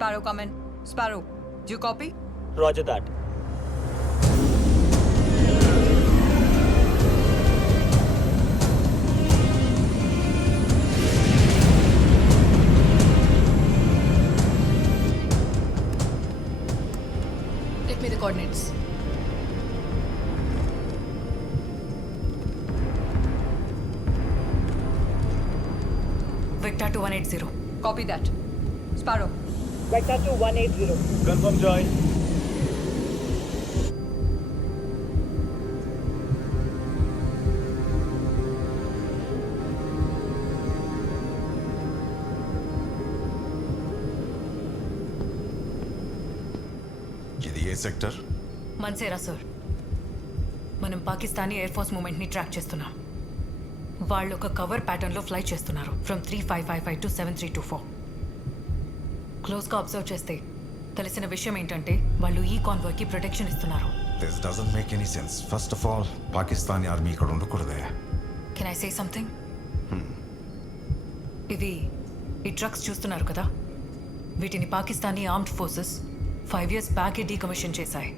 Sparrow, come in. Sparrow, do you copy? Roger that. Get me the coordinates. Victor 2180. Copy that. Sparrow. Vector 2180. Confirm, Joy. ఇది ఏ sector? మన్సేరా sir. మనం Pakistani air force మూమెంట్ని track చేస్తున్నాం. వాళ్ళు ఒక cover ప్యాటర్న్లో fly చేస్తున్నారు from 3555 to 7324. క్లోజ్గా observe చేస్తే తెలిసిన విషయం ఏంటంటే వాళ్ళు ఈ కాన్వాయ్కి ప్రొటెక్షన్ ఇస్తున్నారు. This doesn't make any sense. First of all Pakistani army ఇక్కడ ఉండకూడదే. Can I say something? ఇవి ఈ ట్రక్స్ చూస్తున్నారు కదా, వీటిని పాకిస్తానీ ఆర్మ్డ్ ఫోర్సెస్ 5 years బ్యాకే డీకమిషన్ చేశాయి.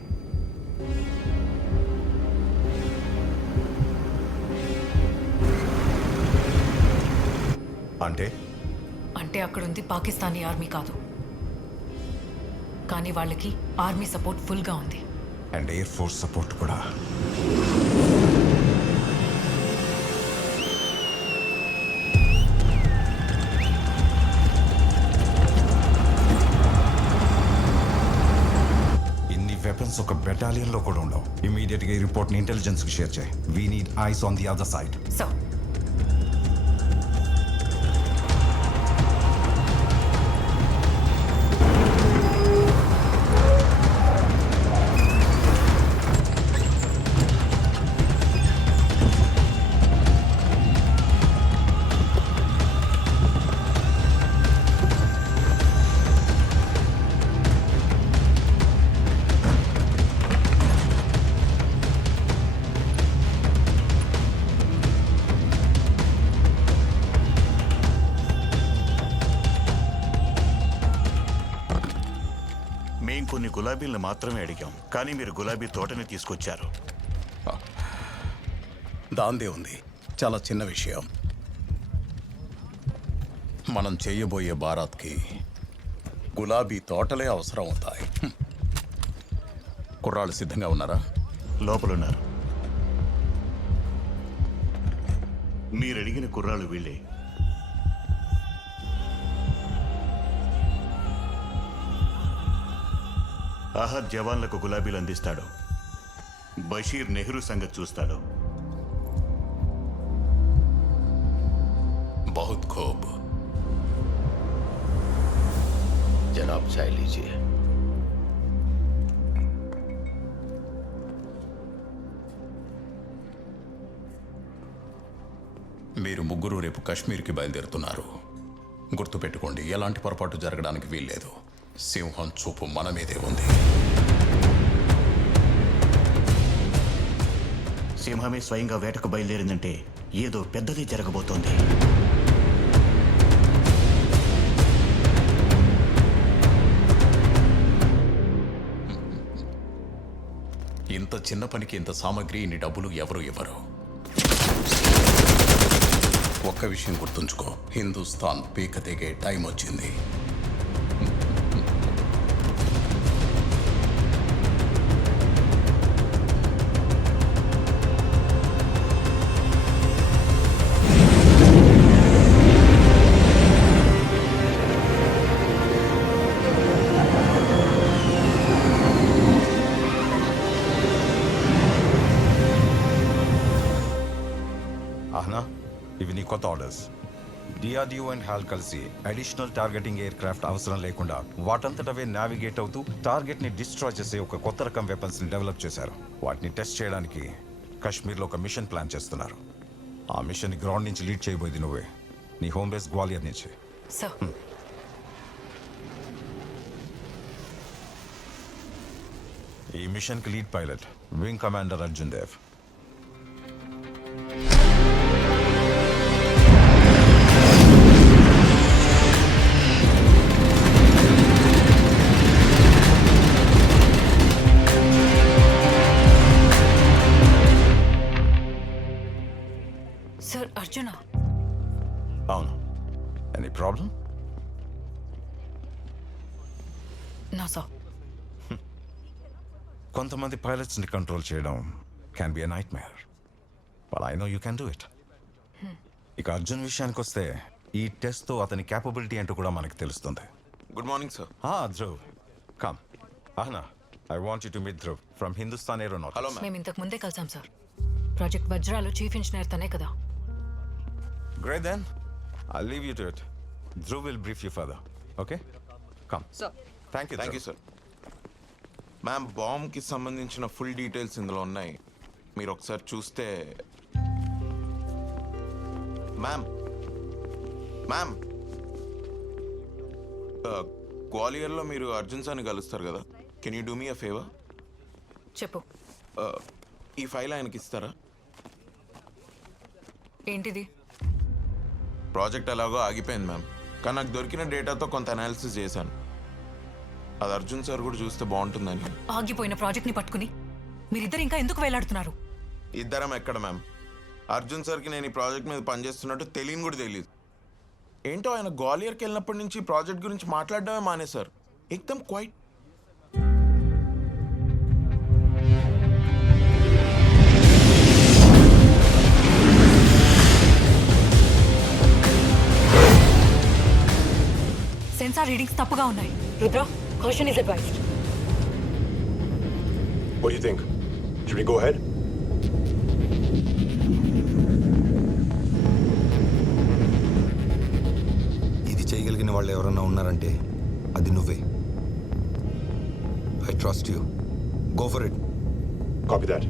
అంటే అక్కడుంది పాకిస్తానీ ఆర్మీ కాదు, కానీ వాళ్ళకి ఆర్మీ సపోర్ట్ ఫుల్గా ఉంది. అండ్ ఎయిర్ ఫోర్స్ సపోర్ట్ కూడా. ఇన్ని వెపన్స్ ఒక బెటాలియన్లో కూడా ఉండవు. ఇమీడియట్గా ఈ రిపోర్ట్ని ఇంటెలిజెన్స్కి షేర్ చేయి. We need eyes on the other side. So మేం కొన్ని గులాబీలను మాత్రమే అడిగాం, కానీ మీరు గులాబీ తోటని తీసుకొచ్చారు. దాందే ఉంది, చాలా చిన్న విషయం. మనం చేయబోయే బారాత్కి గులాబీ తోటలే అవసరం అవుతాయి. కుర్రాళ్ళు సిద్ధంగా ఉన్నారా? లోపలున్నారు. మీరు అడిగిన కుర్రాళ్ళు వీళ్ళే. అహద్ జవాన్లకు గులాబీలు అందిస్తాడు, బషీర్ నెహ్రూ సంగతి చూస్తాడు. बहुत खूब. जनाब चाय लीजिए. మీరు ముగ్గురు రేపు కాశ్మీర్కి బయలుదేరుతున్నారు. గుర్తుపెట్టుకోండి, ఎలాంటి పొరపాటు జరగడానికి వీల్లేదు. సింహం చూపు మన మీదే ఉంది. సింహమే స్వయంగా వేటకు బయలుదేరిందంటే ఏదో పెద్దది జరగబోతోంది. ఇంత చిన్న పనికి ఇంత సామాగ్రి, ఇన్ని డబ్బులు ఎవరు ఇవ్వరు. ఒక్క విషయం గుర్తుంచుకో, హిందుస్థాన్ పీక తెగే టైం వచ్చింది. ఆహ్నా, ఇవి నీ కొత్త ఆర్డర్స్. డిఆర్డిఓ అండ్ హాల్ కలిసి అడిషనల్ టార్గెటింగ్ ఎయిర్ క్రాఫ్ట్ అవసరం లేకుండా వాటంతటవే నావిగేట్ అవుతూ టార్గెట్ ని డిస్ట్రాయ్ చేసే ఒక కొత్త రకం వెపన్స్ ని డెవలప్ చేశారు. వాటిని టెస్ట్ చేయడానికి కాశ్మీర్లో ఒక మిషన్ ప్లాన్ చేస్తున్నారు. ఆ మిషన్ గ్రౌండ్ నుంచి లీడ్ చేయబోయేది నువ్వే, నీ హోమ్ బేస్ గ్వాలియర్ నుంచి. సో ఈ మిషన్ కి lead pilot wing commander Arjun Dev. Sir Arjuna అవును. Any problem? నా సార్ కొంతమంది పైలట్స్ని కంట్రోల్ చేయడం can be a nightmare, but I know you can do it. ఇక అర్జున్ విషయానికి వస్తే ఈ టెస్ట్తో అతని క్యాపబిలిటీ ఏంటో కూడా మనకు తెలుస్తుంది. Good morning sir. Dhruv, come. Ahana, I want you to meet Dhruv from Hindustan aeronautics. Hello ma'am. మేము ఇంతకు ముందే కలిసాం సార్. ప్రాజెక్ట్ వజ్రాలో చీఫ్ ఇంజనీర్ తనే కదా. Great then. I'll leave you to it. Dhruv will brief you further. Okay? Come. Sir. Thank you. Thank you Dhruv. Sir. Ma'am, బాంబ్కి సంబంధించిన full details ఇందులో ఉన్నాయి. మీరు ఒకసారి చూస్తే. మ్యామ్ మ్యామ్ గ్వాలియర్లో మీరు అర్జున్ సార్ని కలుస్తారు కదా. Can you do me a favour? చెప్పు, ఈ ఫైల్ ఆయనకి ఇస్తారా? ఏంటిది? ప్రాజెక్ట్ ఎలాగో ఆగిపోయింది మ్యామ్, కానీ నాకు దొరికిన డేటాతో కొంత అనాలిసిస్ చేశాను. అది అర్జున్ సార్ కూడా చూస్తే బాగుంటుందని. ఆగిపోయిన ప్రాజెక్ట్ని పట్టుకుని మీరిద్దరు ఇంకా ఎందుకు వేలాడుతున్నారు? ఇద్దరం ఎక్కడ మ్యామ్? అర్జున్ సార్కి నేను ఈ ప్రాజెక్ట్ మీద పనిచేస్తున్నట్టు తెలియని కూడా తెలియదు. ఏంటో ఆయన గ్వాలియర్కి వెళ్ళినప్పటి నుంచి ఈ ప్రాజెక్ట్ గురించి మాట్లాడడమే మానేశారు. ఎక్దమ్ క్వైట్. సెన్సార్ రీడింగ్స్ తప్పుగా ఉన్నాయి. Rudra, caution is advised. What do you think? Should we go ahead? ఇది చేయగలిగిన వాళ్ళు ఎవరన్నా ఉన్నారంటే అది నువ్వే. I trust you. Go for it. Copy that.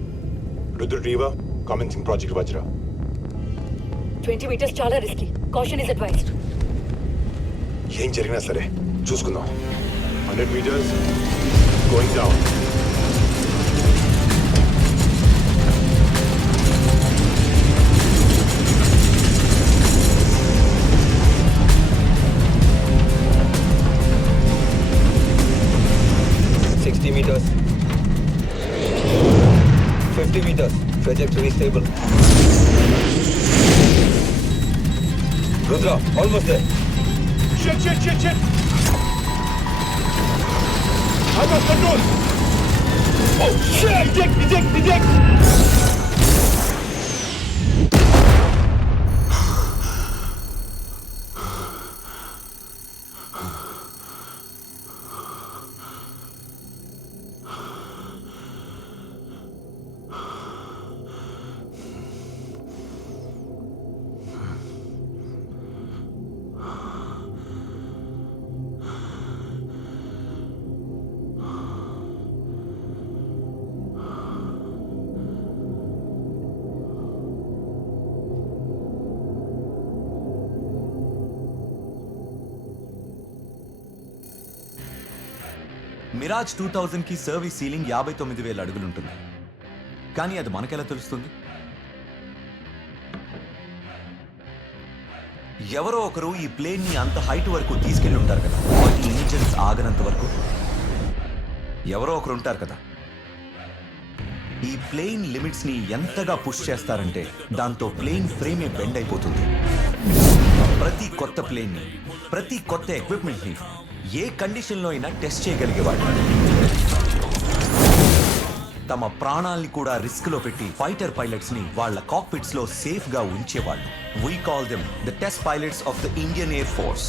Rudra Reva, commencing Project Vajra. 20 meters చాలా రిస్కీ. Caution is advised. ఏం జరిగినా సరే చూసుకుందాం. 100 meters, going down. meters. 50 meters. Trajectory stable. Rudra, almost there. Shit! I got control. Oh shit! Eject! Mirage 2000కి service ceiling 59,000 అడుగులుంటుంది. కానీ అది మనకెలా తెలుస్తుంది? ఎవరో ఒకరు ఈ ప్లేన్ ని అంత హైట్ వరకు తీసుకెళ్ళి ఉంటారు కదా, వాటి ఇంజిన్స్ ఆగనంత వరకు. ఎవరో ఒకరు ఉంటారు కదా. ఈ ప్లేన్ లిమిట్స్ ని ఎంతగా పుష్ చేస్తారంటే దాంతో ప్లేన్ ఫ్రేమే బెండ్ అయిపోతుంది. ప్రతి కొత్త ప్లేన్ ని, ప్రతి కొత్త ఎక్విప్మెంట్ ని ఏ కండిషన్లో అయినా టెస్ట్ చేయగలిగేవాడు. తమ ప్రాణాల్ని కూడా రిస్క్ లో పెట్టి ఫైటర్ పైలట్స్ ని వాళ్ళ కాక్పిట్స్ లో సేఫ్ గా ఉంచేవాళ్ళు. We call them the test pilots of the Indian Air Force.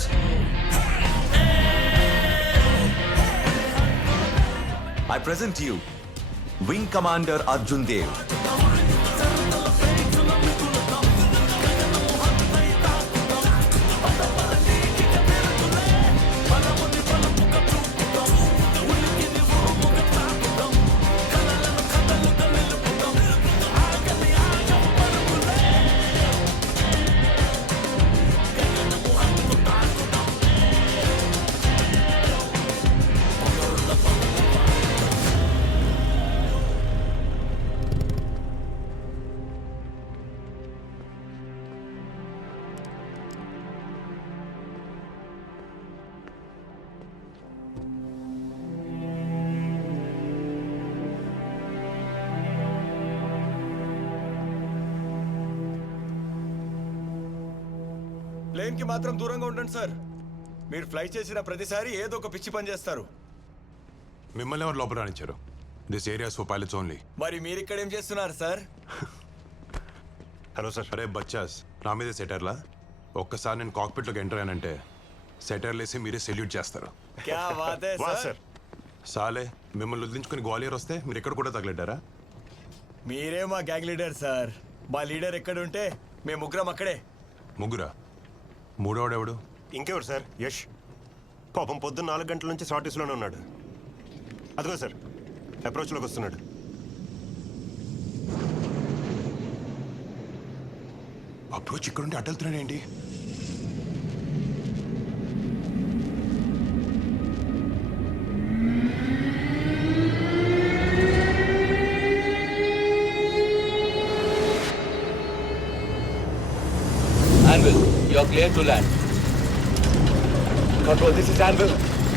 I present to you Wing Commander Arjun Dev. Plane కి మాత్రం దూరంగా ఉండండి సార్. మీరు ఫ్లై చేసిన ప్రతిసారి ఏదో ఒక పిచ్చి పని చేస్తారు. మిమ్మల్ని ఎవరు లోపల రానిచ్చారు? This area's for pilots only. మరి మీరు ఇక్కడ ఏం చేస్తున్నారు సార్? Hello sir. అరే బచ్చాస్, నా మీదే సెటర్లా? ఒక్కసారి నేను కాక్పిట్లోకి ఎంటర్ అయ్యానంటే సెటర్లు వేసి మీరే సెల్యూట్ చేస్తారు. క్యా బాత్ హై సార్. సాలే, మిమ్మల్ని వదిలించుకుని గ్వాలియర్ వస్తే మీరు ఇక్కడ కూడా తగలెట్టారా? మీరే మా గ్యాంగ్ లీడర్ సార్. మా లీడర్ ఎక్కడ ఉంటే మేము ముగ్గురం అక్కడే. ముగ్గురా? మూడోడెవడు? ఇంకెవరు సార్? యష్. పాపం పొద్దున్న 4 గంటల నుంచి షార్టీస్లోనే ఉన్నాడు. అదిగో సార్, అప్రోచ్లోకి వస్తున్నాడు. అప్రోచ్ ఇక్కడ ఉండి అడ్డెళ్తున్నాడు ఏంటి? Anvil, you're clear to land. Control, this is Anvil.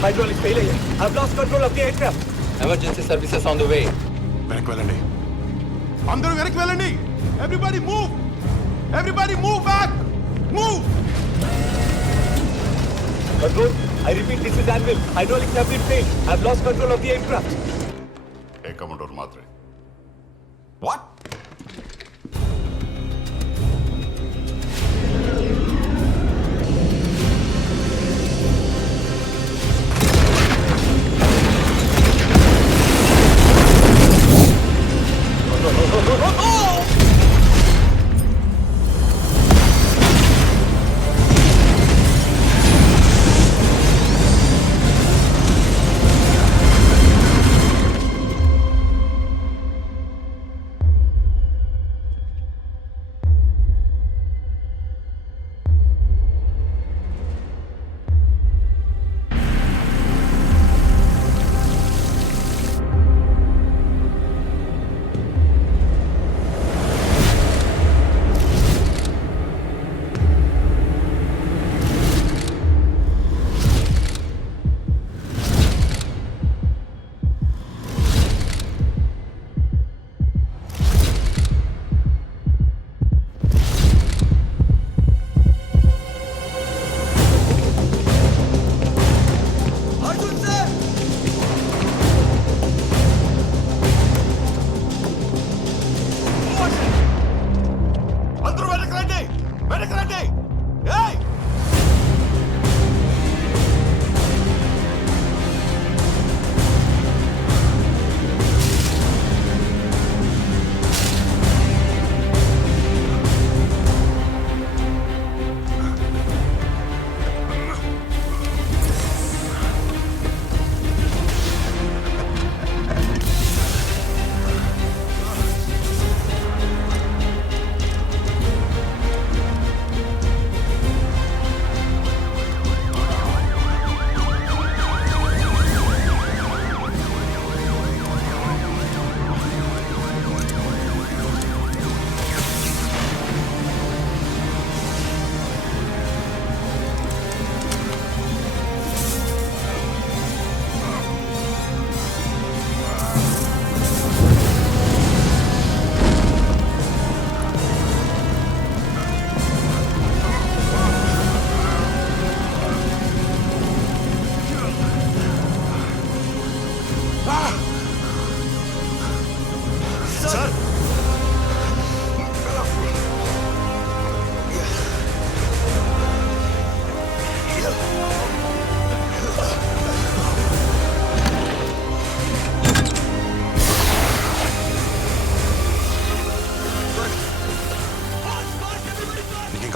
Hydraulic failure. I've lost control of the aircraft. Emergency services on the way. వెనక్కి వెళ్ళండి, అందరూ వెనక్కి వెళ్ళండి. Everybody move, everybody move back, move. Control, I repeat, this is Anvil. Hydraulics have been failed. I've lost control of the aircraft. A commander Mhatre. What?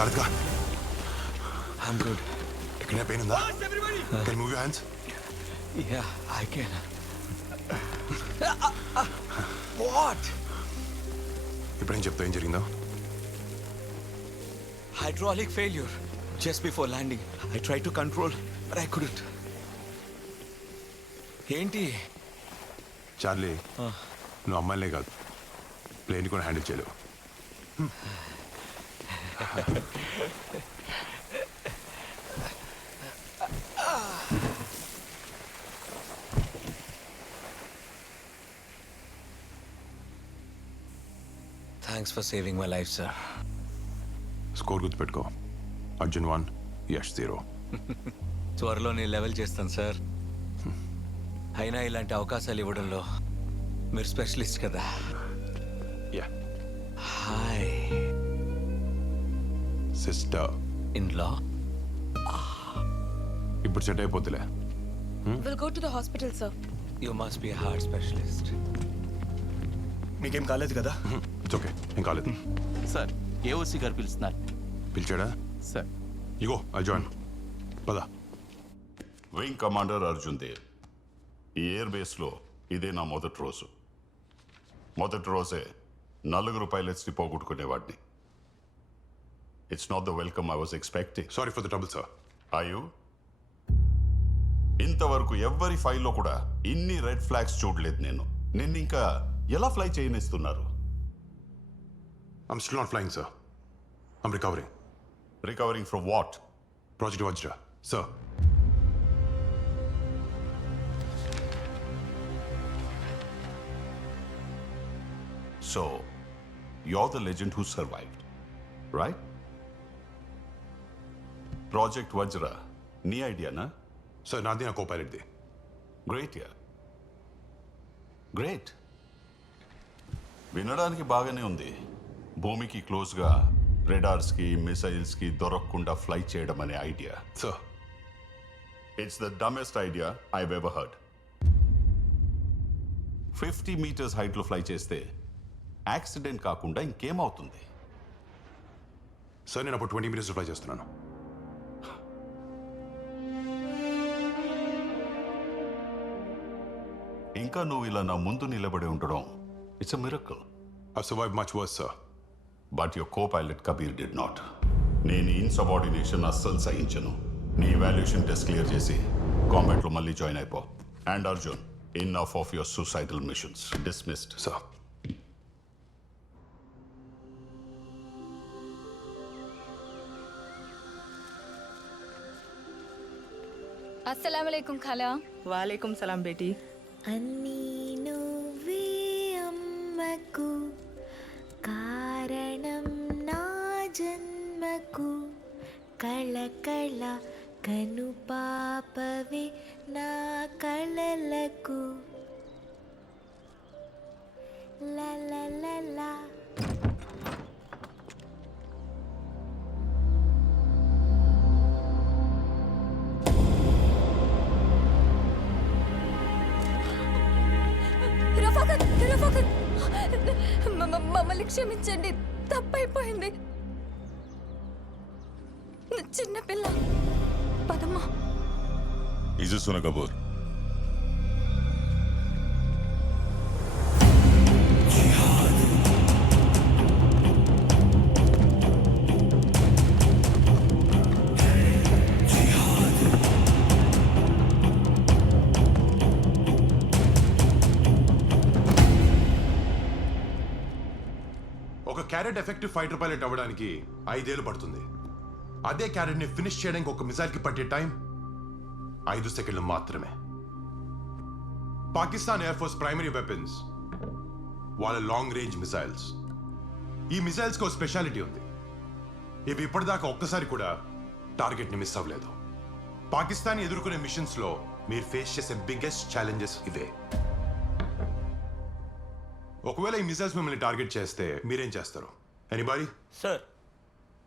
కాలేదుగా? I'm good. ఎక్కడైనా pain ఉందా? Can you move your hands? Yeah, I can. What? ఇప్పుడేం చెప్తావు, ఏం జరిగిందో? Hydraulic failure. Just before landing, I tried to control, but I couldn't. ఏంటి? Charlie, నువ్వు అమ్మాయిలే కాదు, ప్లేన్ కూడా హ్యాండిల్ చేయలేవు. Thanks for saving my life, sir. Score గుర్తుపెట్టుకో, Arjun 1, Yash 0. త్వరలో నేను లెవెల్ చేస్తాను సార్. అయినా ఇలాంటి అవకాశాలు ఇవ్వడంలో మీరు స్పెషలిస్ట్ కదా. Yeah. Hi Sister. In law. ఇప్పుడు సెట్ అయిపోతులే. We'll go to the hospital, sir. You must be heart specialist. మీకేం కాలేదు కదా? ఇట్స్ ఓకే, ఏం కాలేదు. సార్ ఏఓసి గారు పిలుస్తున్నారు. పిలిచాడా? సార్ ఇగో ఐ జాయిన్. పదా. Wing commander Arjun Dev. ఈ ఎయిర్ బేస్లో ఇదే నా మొదటి రోజే 4 పైలట్స్ని పోగొట్టుకునేవాడిని. It's not the welcome I was expecting. Sorry for the trouble sir. అయ్యో, ఇంతవరకు ఎవ్వరి ఫైల్లో కూడా ఇన్ని రెడ్ ఫ్లాగ్స్ చూడలేదు నేను. నిన్ను ఇంకా ఎలా ఫ్లై చేయనిస్తున్నారు? I'm still not flying, sir. I'm recovering. Recovering from what? Project Vajra, sir. So, you're the legend who survived, right? Project Vajra, నీ ఐడియానా? Sir, నాది నా co-pilot the. Great yeah, great. వినడానికి బాగానే ఉంది. భూమికి క్లోజ్గా రెడార్స్కి మిసైల్స్కి దొరకకుండా ఫ్లై చేయడం అనే idea. Sir. It's the dumbest idea I've ever heard. 50 meters హైట్లో ఫ్లై చేస్తే యాక్సిడెంట్ కాకుండా ఇంకేమవుతుంది? సార్ నేను అప్పుడు 20 minutes ఫ్లై చేస్తున్నాను. ఇంకా నువ్వు ఇలా నా ముందు నిలబడి ఉండడం it's a miracle. I've survived much worse, sir. But your co pilot Kabir did not. నేను ఇన్సబార్డినేషన్ అస్సలు సహించను. నీ ఇవాల్యుయేషన్ టెస్ట్ క్లియర్ చేసి కాంబాట్లో మళ్ళీ జాయిన్ అయిపో. And Arjun, enough of your suicidal machines. Dismissed. Sir. Assalamualaikum khala. वालेकुम सलाम बेटी. అన్నీ నువ్వే అమ్మకు కారణం నా జన్మకు కళకళ కను పాపవే నా కళలకు లలలలా. మమ్మల్ని క్షమించండి, తప్పైపోయింది. చిన్నపిల్ల పదమ్మా. ఇజుసున కపూర్. ఒక క్యారెట్ ఎఫెక్టివ్ ఫైటర్ పైలట్ అవ్వడానికి 5 ఏళ్ళు పడుతుంది. అదే క్యారెట్ ని ఫినిష్ చేయడానికి ఒక మిసైల్ కి పట్టే టైం 5 సెకండ్లు మాత్రమే. Pakistan air force primary weapons వాళ్ళ లాంగ్ రేంజ్ మిసైల్స్. ఈ మిసైల్స్ కి ఒక స్పెషాలిటీ ఉంది. ఇవి ఇప్పటిదాకా ఒక్కసారి కూడా టార్గెట్ ని మిస్ అవ్వలేదు. పాకిస్తాన్ ఎదుర్కొనే మిషన్స్ లో మీరు ఫేస్ చేసే బిగ్గెస్ట్ ఛాలెంజెస్ ఇవే. ఒకవేళ ఈ మిసైల్స్ మిమ్మల్ని టార్గెట్ చేస్తే మీరేం చేస్తారు? ఎనీబడీ? సార్,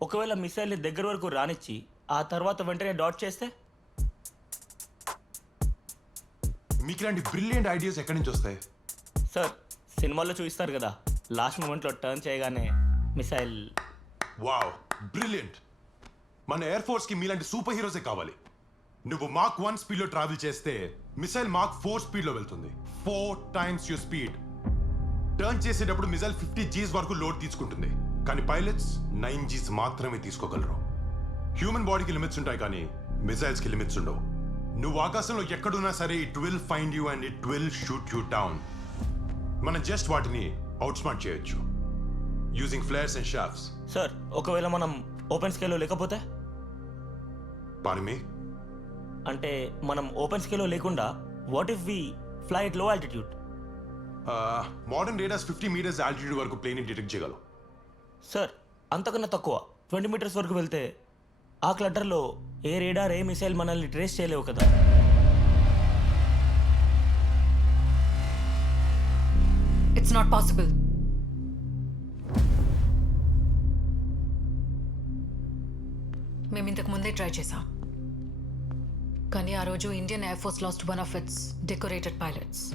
ఒకవేళ మిసైల్ని దగ్గర వరకు రానిచ్చి ఆ తర్వాత వెంటనే డాట్ చేస్తే? మీకు ఇలాంటి బ్రిలియంట్ ఐడియాస్ ఎక్కడి నుంచి వస్తాయి? సార్, సినిమాల్లో చూపిస్తారు కదా, లాస్ట్ మూమెంట్లో టర్న్ చేయగానే మిసైల్. Wow, brilliant. మన ఎయిర్ ఫోర్స్ కి మీలాంటి సూపర్ హీరోసే కావాలి. నువ్వు మాక్ 1 స్పీడ్ లో ట్రావెల్ చేస్తే మిసైల్ మాక్ 4 స్పీడ్ లో వెళ్తుంది. 4 times your స్పీడ్. టర్న్ చేసేటప్పుడు మిసైల్ 50 Gs వరకు లోడ్ తీసుకుంటుంది, కానీ పైలట్స్ 9 Gs మాత్రమే తీసుకోగలరు. హ్యూమన్ బాడీకి లిమిట్స్ ఉంటాయి, కానీ మిసైల్స్ కి లిమిట్స్ ఉండవు. నువ్వు ఆకాశంలో ఎక్కడున్నా సరే it will find you and it will shoot you down. మనం జస్ట్ వాటిని అవుట్ స్మార్ట్ చేయొచ్చు using flares and shafts. Sir, ఒకవేళ మనం ఓపెన్ స్కేల్లో లేకపోతే? పానిమి అంటే మనం ఓపెన్ స్కేల్లో లేకుండా what if we fly at low altitude? Modern radars 50 meters altitude వరకు ప్లేన్ డిటెక్ట్ చేయగలవు. సార్, అంతకన్నా తక్కువ 20 meters వరకు వెళ్తే ఆ క్లటర్లో ఏ రేడార్ ఏ మిసైల్ మనల్ని ట్రేస్ చేయలేవు కదా. It's not possible. మేము ఇంతకు ముందే ట్రై చేసాం, కానీ ఆ రోజు Indian air force lost one of its decorated pilots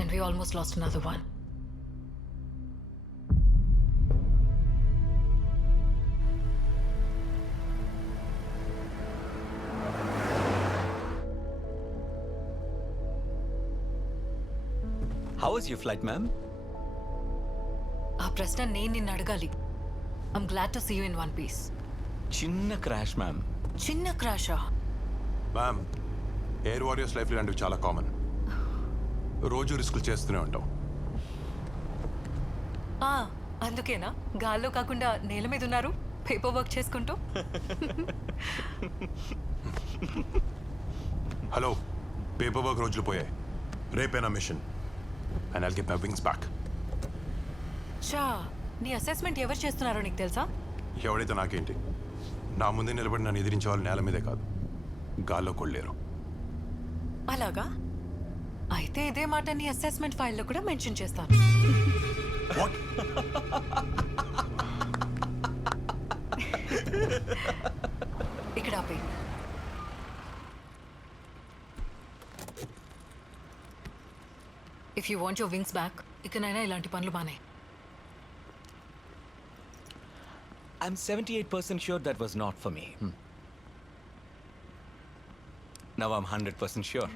and we almost lost another one. How was your flight, ma'am? ఆ ప్రశ్న నేను నిన్ను అడగాలి. I'm glad to see you in one piece. చిన్న క్రాష్, మ్యామ్. చిన్న క్రాషా? మ్యామ్, ఎయిర్ వారియర్స్ లైఫ్ ఇలాంటివి చాలా కామన్. రోజు రిస్కులు చేస్తూనే ఉంటాం. అందుకేనా గాల్లో కాకుండా నేల మీద ఉన్నారు పేపర్ వర్క్ చేసుకుంటూ? హలో, పేపర్ వర్క్ రోజులు పోయాయి. రేపేనా mission and I'll get my wings back. Shah, నీ అసెస్మెంట్ ఎవరు చేస్తున్నారో నీకు తెలుసా? ఎవడైతే నాకేంటి, నా ముందే నిలబడి నన్ను ఎదిరించే వాళ్ళు నేల మీదే కాదు గాల్లో కొల్లేరు. అలాగా? అయితే ఇదే మాట నీ అసెస్మెంట్ ఫైల్లో కూడా మెన్షన్ చేస్తాను. ఇక్కడ ఆపే. If you want your wings back, ఇకనైనా ఇలాంటి పనులు మానే. I'm 78% sure that was not for me. Now I'm 100% sure.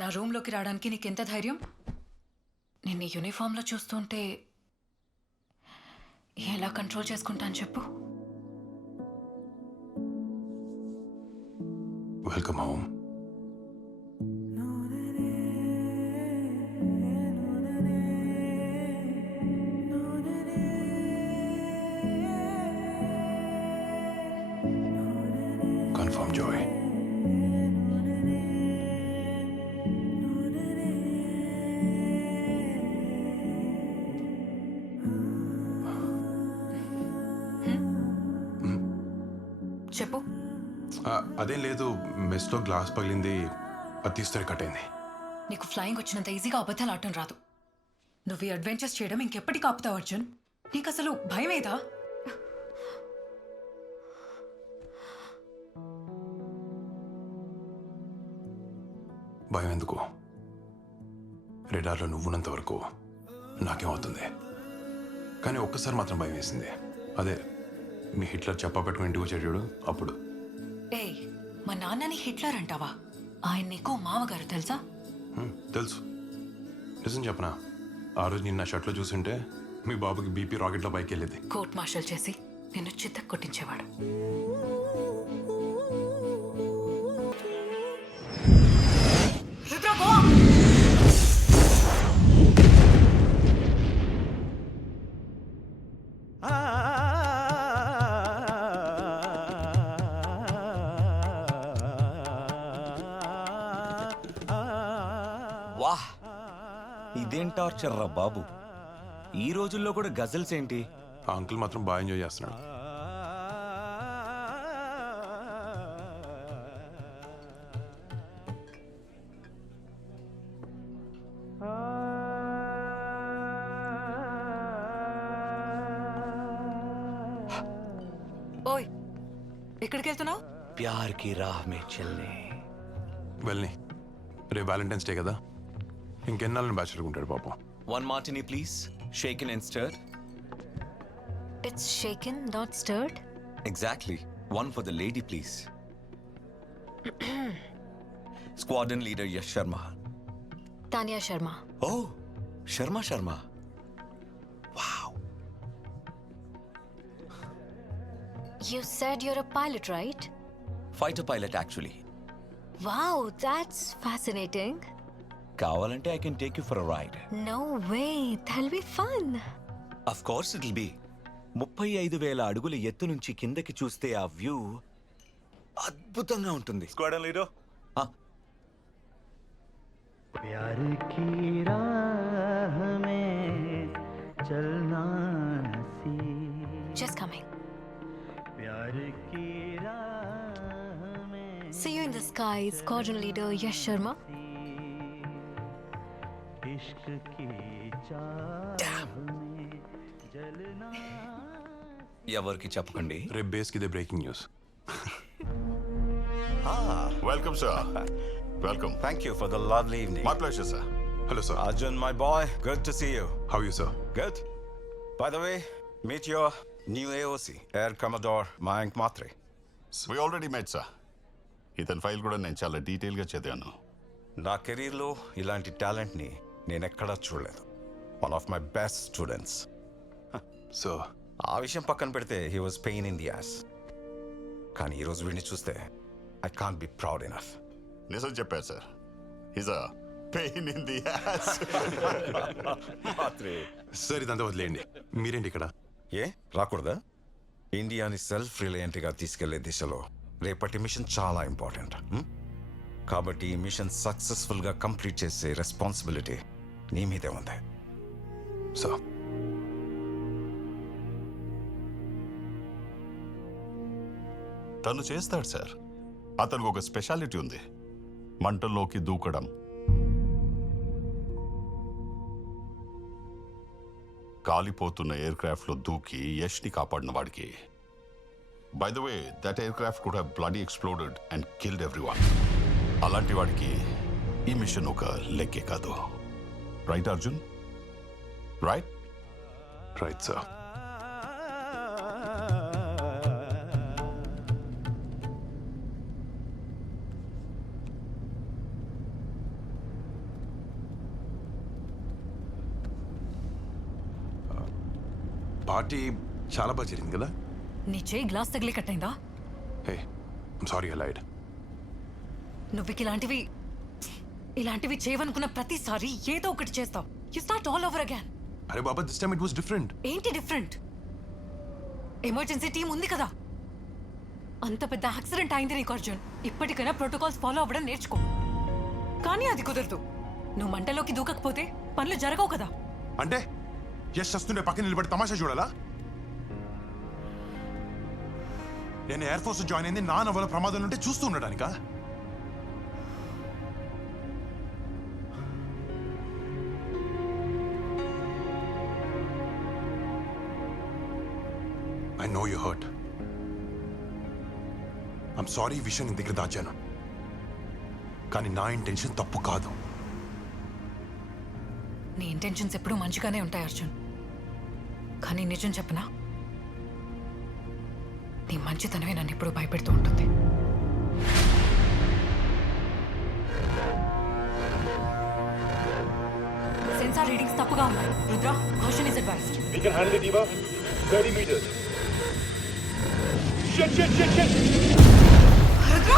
నా రూమ్లోకి రావడానికి నీకెంత ధైర్యం? నేను యూనిఫామ్లో చూస్తుంటే ఎలా కంట్రోల్ చేసుకుంటాను చెప్పు? Welcome home. Confirm Joy. చెప్పు. అదేం లేదు, మెస్లో గ్లాస్ పగిలింది, అది తీస్తే కట్ అయింది. నీకు ఫ్లయింగ్ వచ్చినంత ఈజీగా అబద్ధాలు ఆడటం రాదు. నువ్వు ఈ అడ్వెంచర్స్ చేయడం ఇంకెప్పటికి ఆపుతావు అర్జున్? నీకు అసలు భయమేదా? భయం ఎందుకు? రేడార్లో నువ్వున్నంత వరకు నాకేమవుతుంది, కానీ ఒక్కసారి మాత్రం భయం వేసింది. అదే మీ హిట్లర్ చెప్పా పెట్టుకుని ఇంటికి వచ్చాడు అప్పుడు. ఏయ్, మా నాన్నని హిట్లర్ అంటావా? ఆయన నీకు మామగారు తెలుసా? తెలుసు. నిజం చెప్పనా, ఆ రోజు నిన్న షర్ట్లో చూసుంటే మీ బాబుకి బీపీ రాకెట్లో పైకి వెళ్ళేది. కోర్ట్ మార్షల్ చేసి నిన్ను చిత్త కొట్టించేవాడు. రుద్ర, go! వాహ్, ఇదేం టార్చర్ రా బాబు. ఈ రోజుల్లో కూడా గజల్స్ ఏంటి? ఆ అంకుల్ మాత్రం బాగా ఎంజాయ్ చేస్తున్నాడు. ఓయ్, ఎక్కడికి వెళ్తున్నావు? ప్యార్ కి రాహ్ మే చల్నే. వెళ్ళని, రేపు వ్యాలంటైన్స్ డే కదా, ఇంకెన్నాళ్ళని బ్యాచులర్ ఉంటాడు పాపం. One martini, please. Shaken and stirred. It's shaken, not stirred. Exactly. One for the lady, please. Squadron leader Yash Sharma. Tanya Sharma. Oh, Sharma. Wow. You said you're a pilot, right? Fighter pilot, actually. Wow, that's fascinating. కావాలంటే I can take you for a ride. No way, that'll be fun. Of course it'll be. 35,000 అడుగుల ఎత్తు నుంచి కిందకి చూస్తే ఆ view అద్భుతంగా ఉంటుంది. Squadron leader. प्यार की राह में चलना नसीब. Just coming. प्यार की राह में See you in the sky, Squadron Leader Yash Sharma. इश्क की चाह में जलना. ఎవరికి చెప్పకండి. రేపు బేస్కి ఇదే breaking news. Welcome, sir. Welcome. Thank you for the lovely evening. My pleasure, sir. Hello, sir. Arjun, my boy, good to see you. How are you, sir? Good. By the way, meet your new AOC, Air Commodore Mayank Matre. We already met, sir. ఇతని file కూడా నేను చాలా డీటెయిల్గా చదివాను. నా కెరీర్లో ఇలాంటి టాలెంట్ని నేను ఎక్కడా చూడలేదు. One of my best students. So ఆ విషయం పక్కన పెడితే he was pain in the ass. కానీ ఈరోజు వీడిని చూస్తే I can't be proud enough. నిజం చెప్పారు sir. Is a pain in the ass. Sir ఇదంతా వదిలేయండి, మీరేంటి ఇక్కడ? ఏ రాకూడదా? ఇండియాని సెల్ఫ్ రిలయంట్గా తీసుకెళ్లే దిశలో రేపటి మిషన్ చాలా ఇంపార్టెంట్. కాబట్టి ఈ మిషన్ సక్సెస్ఫుల్గా కంప్లీట్ చేసే రెస్పాన్సిబిలిటీ నీ మీదే ఉంది. సో తను చేస్తాడు సార్. అతనికి ఒక స్పెషాలిటీ ఉంది, మంటల్లోకి దూకడం. కాలిపోతున్న ఎయిర్ క్రాఫ్ట్ లో దూకి యష్ని కాపాడిన వాడికి. By the way, that aircraft could have bloody exploded and killed everyone. అలాంటి వాడికి ఈ మిషన్ ఒక లెక్కే కాదు. Right Arjun? Right? Right sir. Party చాలా బాగా జరిగింది కదా? నీ చేయి గ్లాస్ తగిలి కట్టయిందా? Hey, I'm sorry I lied. నువ్వు ఇలాంటివి చేయవనుకున్న ప్రతిసారి ఏదో ఒకటి చేస్తావు. You start all over again. అరే బాబా, this time it was different. ఏంటి డిఫరెంట్? ఎమర్జెన్సీ టీం ఉంది కదా. అంత పెద్ద యాక్సిడెంట్ అయింది నీకు అర్జున్. ఇప్పటికైనా ప్రోటోకాల్స్ ఫాలో అవ్వడం నేర్చుకో. కానీ అది కుదరదు. నువ్వు మంటలోకి దూకకపోతే పనులు జరగవు కదా. అంటే యశ్ వస్తుండే పక్కన నిలబడి తమాషా చూడాలా? నేను ఎయిర్ ఫోర్స్ జాయిన్ అయింది నా నవల ప్రమాదాలు ఉంటే చూస్తూ ఉండడానికా? I know you're hurt. I'm sorry ఈ విషయం నీ దగ్గర దాచాను. కానీ నా ఇంటెన్షన్ తప్పు కాదు. నీ ఇంటెన్షన్స్ ఎప్పుడూ మంచిగానే ఉంటాయి అర్జున్. కానీ నిజం చెప్పనా, నీ మంచితనమే నన్ను ఎప్పుడూ భయపెడుతూ ఉంటుంది. సెన్సార్ రీడింగ్స్ తప్పుగా ఉన్నాయి. Rudra, caution is advised. We can handle it, Eva. 30 meters. Shit! Rudra!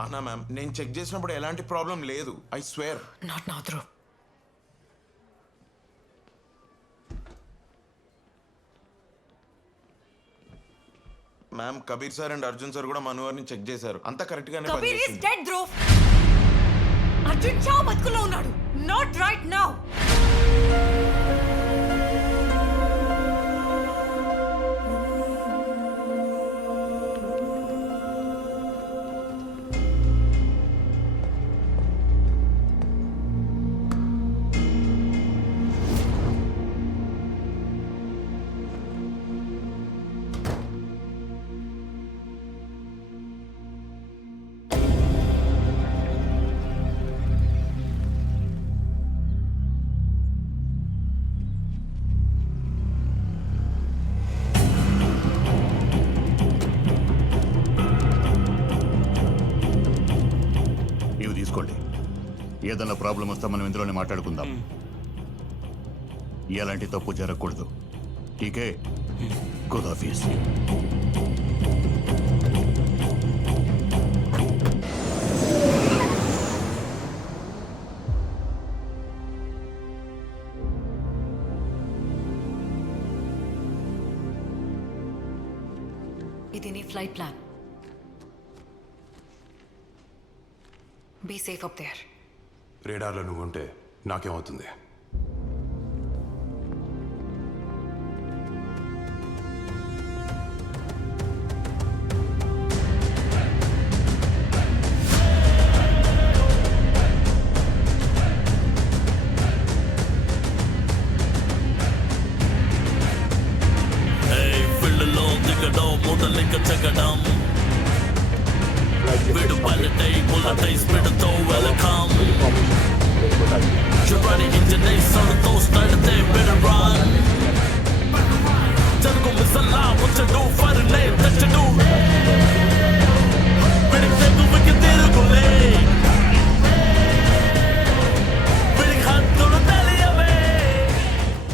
Ana ma'am, నేను చెక్ చేసినప్పుడు ఎలాంటి ప్రాబ్లం లేదు. I swear. Not now Dhruv. Ma'am, Kabir sir and Arjun sir కూడా మనోహర్ని చెక్ చేశారు. అంతా కరెక్ట్ గానే కబీర్ ఇస్ పనిచేసింది. డెడ్ ధ్రువ్. అర్జున్ చావ్ బతుకులో ఉన్నాడు. Not right now. ఇవి తీసుకోండి. ఏదైనా ప్రాబ్లం వస్తే మనం ఇందులోనే మాట్లాడుకుందాం. ఎలాంటి తప్పు జరగకూడదు. ఠీకే, ఖుదాఫీజ్. ఇది నీ flight plan. Be safe up there. రేడార్లో నువ్వు ఉంటే నాకేమవుతుంది?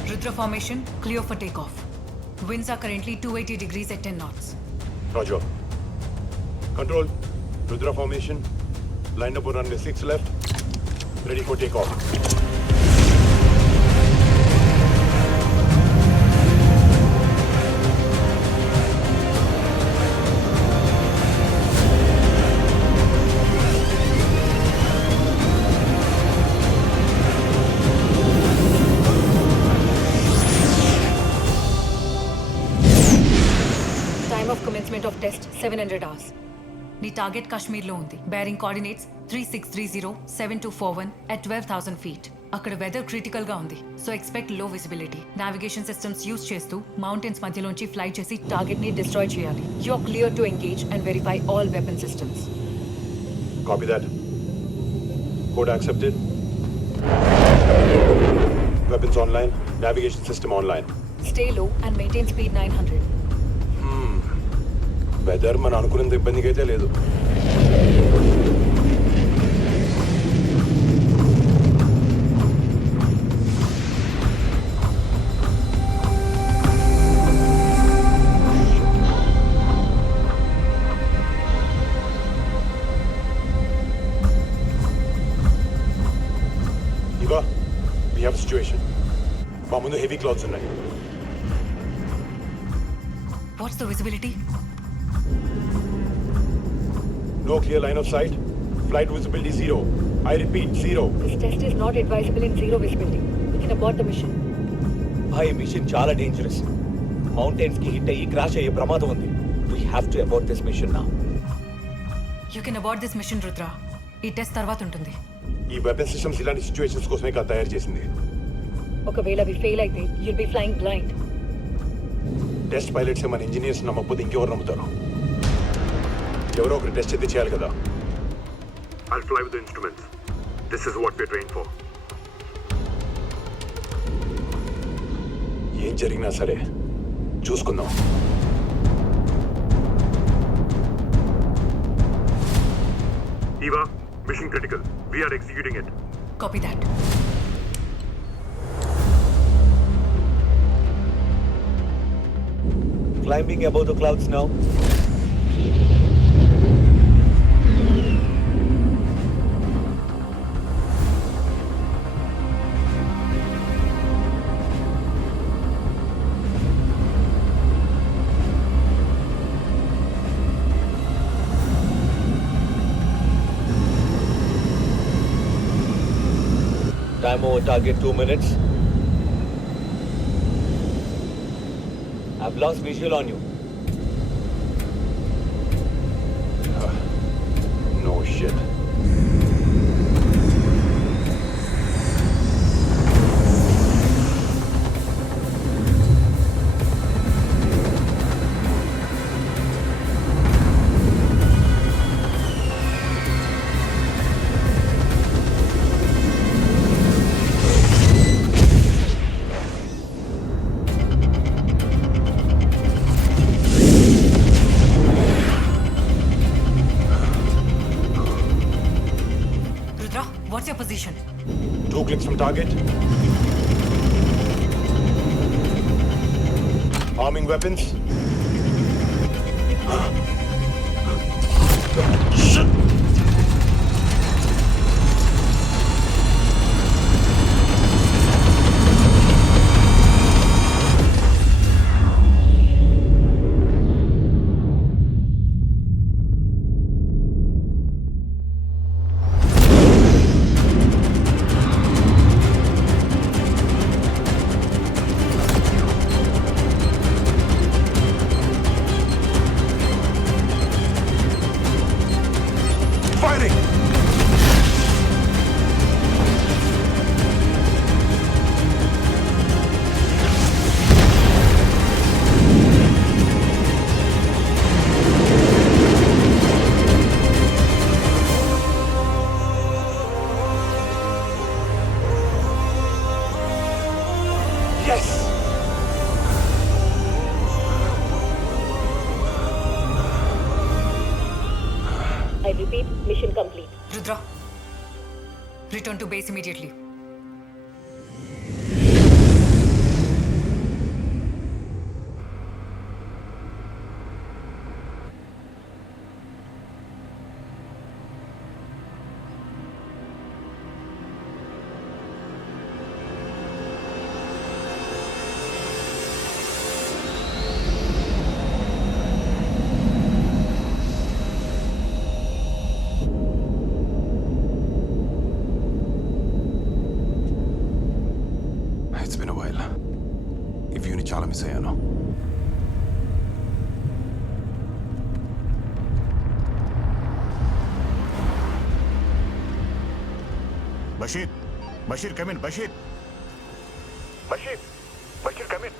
Rudra formation, clear for takeoff. Winds are currently 280 degrees at 10 knots. Roger. Control. Rudra formation. Lined up on runway 6 left. Ready for takeoff. Time of commencement of test 700 hours. నీ target కాశ్మీర్లో ఉంది. Bearing coordinates 3630-7241 at 12,000 feet. అక్కడ weather critical గా ఉంది, so expect low visibility. Navigation systems use చేస్తూ mountains మధ్యలోంచి fly చేసి target ని డిస్ట్రాయ్ చేయాలి. You are clear to engage and verify all weapon systems. Copy that. Code accepted. Weapons online. Navigation system online. Stay low and maintain speed 900. Weather మనం అనుకున్నంత ఇబ్బందిగా అయితే లేదు. ఇవా We have a situation. మా ముందు హెవీ క్లౌడ్స్ ఉన్నాయి. What's the visibility? No clear line of sight. Flight visibility 0. I repeat, 0. This test is not advisable in zero visibility. We can abort the mission. భాయ్ mission చాలా dangerous. Mountains కి hit అయ్యి crash అయ్యే ప్రమాదం ఉంది. We have to abort this mission now. You can abort this mission, Rudra. ఈ test తర్వాత ఉంటుంది. ఈ వెపన్ సిస్టమ్స్ ఇలాంటి సిచ్యువేషన్స్ కోసమే కదా తయారు చేసింది. ఒకవేళ అవి ఫెయిల్ అయితే you'll be flying blind. Test pilots మన ఇంజనీర్స్ నమ్మకపోతే ఇంకెవరు నమ్ముతారు? ఎవరో ఒకరు టెస్ట్ అయితే చేయాలి కదా. I'll fly with the instruments. This is what we're trained for. ఏం జరిగినా సరే చూసుకుందాం. Eva, mission critical. We are executing it. Copy that. Climbing above the clouds now. Time over target 2 minutes. I've lost visual on you. No shit. Rudra, what's your position? 2 clicks from target. Arming weapons. Shit! Firing! Yes! I repeat, mission complete. Rudra, return to base immediately. It's been a while. ఈ వ్యూని చాలా miss అయ్యాను. Basheer, Basheer come in, Basheer, Basheer, Basheer come in.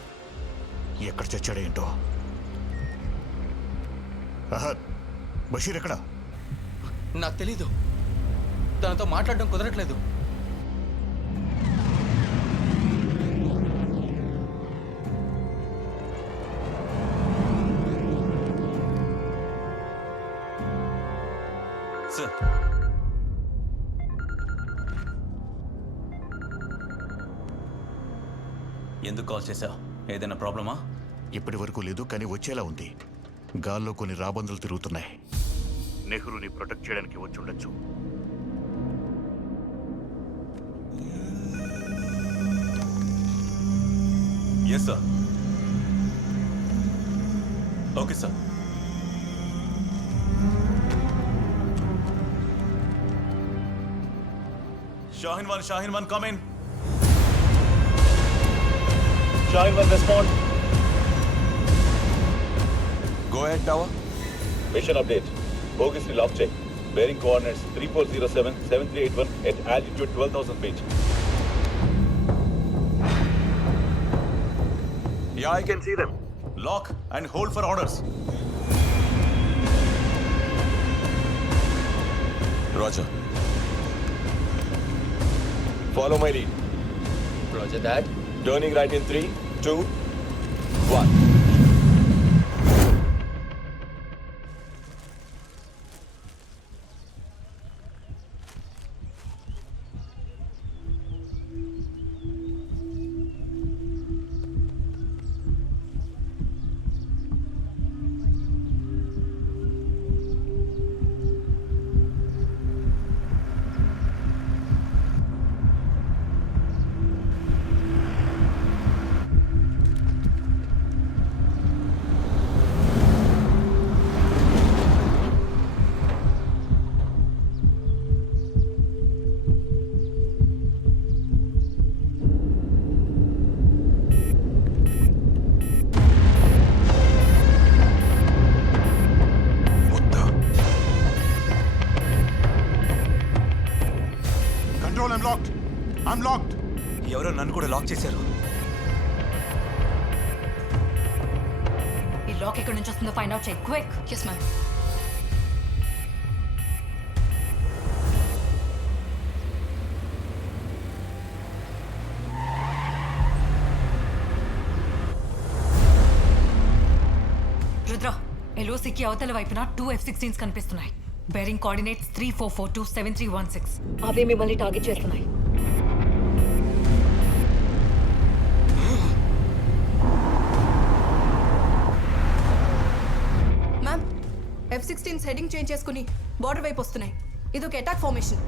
ఎక్కడ చచ్చాడు ఏంటో. అహద్, బషీర్ ఎక్కడ? నాకు తెలీదు. తనతో మాట్లాడడం కుదరట్లేదు. సార్, ఎందుకు కాల్ చేశావు? ఏదైనా ప్రాబ్లమా? ఇప్పటి వరకు లేదు, కానీ వచ్చేలా ఉంది. గాల్లో కొన్ని రాబందులు తిరుగుతున్నాయి. నెహ్రూని ప్రొటెక్ట్ చేయడానికి వచ్చి ఉండొచ్చు. Yes sir. Okay sir. Shahin 1, come in. Shahin 1, respond. Go ahead, tower. Mission update. Bogus lock check. Bearing coordinates 3407, 7381 at altitude 12,000 feet. Yeah, I can see them. Lock and hold for orders. Roger. Follow my lead. Roger that. Turning right in 3, 2, 1. Control, I'm locked. I'm locked. ఎవరో నన్ను కూడా lock చేశారు. ఈ lock ఎక్కడి నుంచి వస్తుందో find out చేయి. Quick. Yes ma'am. Rudra, ఎల్ఓసికి అవతల వైపున 2 F-16s కనిపిస్తున్నాయి. Bearing coordinates 3442 7316. అవే మిమ్మల్ని టార్గెట్ చేస్తున్నాయి. మ్యామ్, F-16s హెడింగ్ చేంజ్ చేసుకుని బార్డర్ వైపు వస్తున్నాయి. ఇది ఒక attack formation.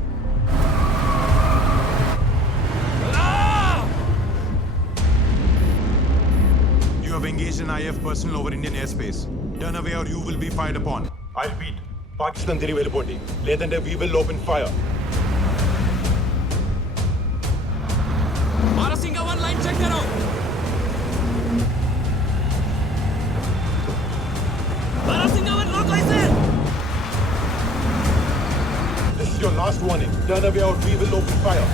You have engaged an IF personnel over Indian airspace. Turn away or you will be fired upon. I repeat, Pakistan తిరిగి వెళ్ళిపోండి, లేదంటే we will open fire. Marasinga 1 line check करो. Marasinga 1 lock license. This is your last warning. Turn away or we will open fire.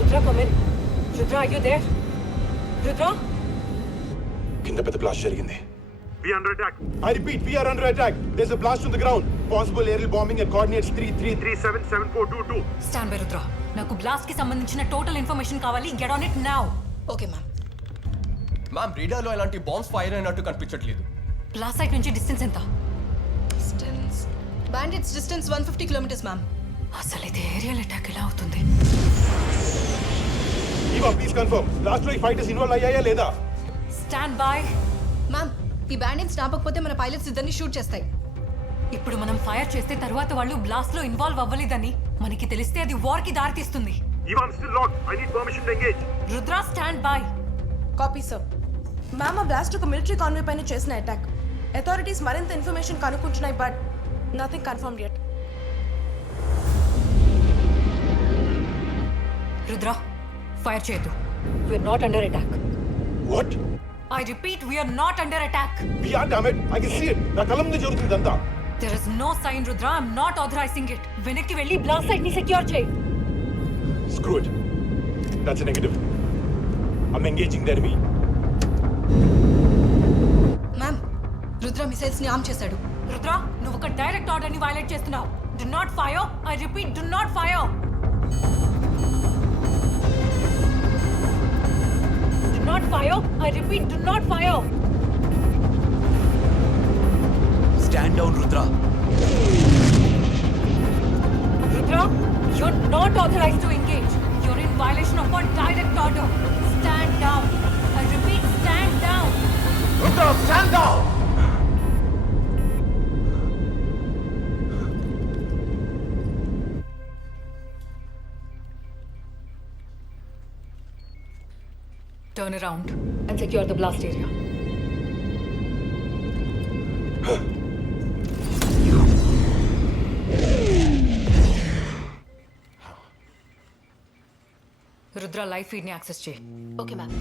Rudra, come in. Rudra, are you there? Rudra? కింద పెద్ద blast జరిగింది. We under attack. I repeat, we are under attack. There's a blast on the ground. Possible aerial bombing at coordinates 33377422. Stand by Rudra. నాకు blast కి సంబంధించిన total information కావాలి. Get on it now. Okay ma'am. Ma'am, రీడాలో ఎలాంటి bombs fire అయినట్టు కనిపించట్లేదు. Blast site నుంచి distance ఎంత? Distance bandits distance 150 kilometres ma'am. అసలు ఇది ఏరియల్ అటాక్ ఎలా అవుతుంది? Eva, please confirm. Last లో ఈ ఫైటర్స్ ఇన్వాల్వ్ అయ్యాయా లేదా? Stand by. మ్యామ్, ఈ బ్యాండిట్స్ నాపకపోతే మన పైలట్స్ ఇద్దరిని షూట్ చేస్తాయి. ఇప్పుడు మనం ఫైర్ చేస్తే తర్వాత వాళ్ళు బ్లాస్ట్ లో ఇన్వాల్వ్ అవ్వలేదని మనకి తెలిస్తే అది వార్ కి దారితీస్తుంది. Eva, I'm still locked. I need permission to engage. Rudra, stand by. Copy sir. Ma'am, ఆ బ్లాస్ట్ ఒక మిలిటరీ కాన్వే పైన చేసిన అటాక్. అథారిటీస్ మరింత ఇన్ఫర్మేషన్ కనుక్కుంటున్నాయి, but nothing confirmed yet. Rudra, fire చేయొద్దు. We're not under attack. What? I repeat, we are not under attack. We are, damn it. I can see it. నా కళ్ళ ముందే జరుగుతుంది అంతా. There is no sign, Rudra. I'm not authorizing it. వెనక్కి వెళ్ళి blast site ని secure చేయి. Screw it. That's a negative. I'm engaging the enemy. Ma'am, Rudra missiles ని ఆర్మ్ చేశాడు. రుద్ర, నువ్వు ఒక డైరెక్ట్ ఆర్డర్ ని వైలేట్ చేస్తున్నావు. Do not fire. I repeat, do not fire. not fire. I repeat, do not fire. Stand down, Rudra. Rudra, you're not authorized to engage. You're in violation of our direct order. Stand down. I repeat, stand down. Rudra, stand down! Turn around and secure the blast area. Rudra live feed ని access చేయి. Okay ma'am.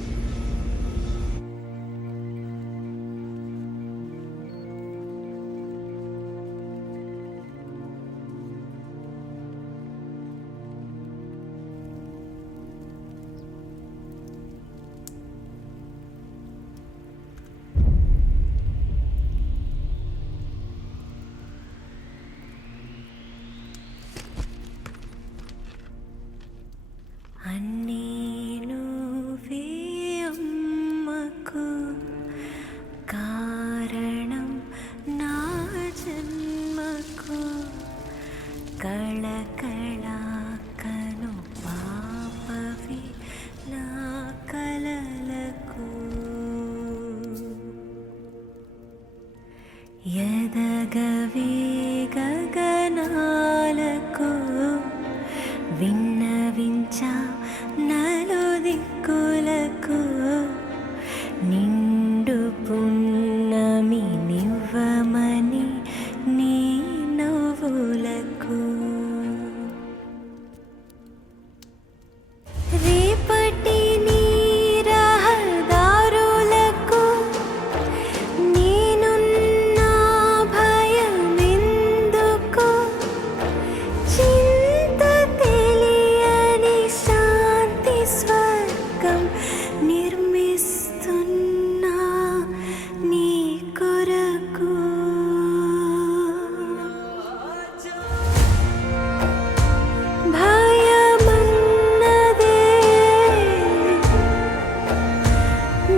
అన్నీ నువ్వే అమ్మకు కారణం నా జన్మకు కళకళ కను పాపవి నా కలలకు ఎదగవే గగనాలకు విన్నవించా నలు దిక్కులకు నిండు పున్నమి నివ్వమని నీ నవ్వులకు రేపటి నీ రహదారులకు నేనున్నా భయమెందుకు చింత తెలియని శాంతి స్వర్గం నిర్మిస్తున్నా నీ కొరకు భయమన్నదే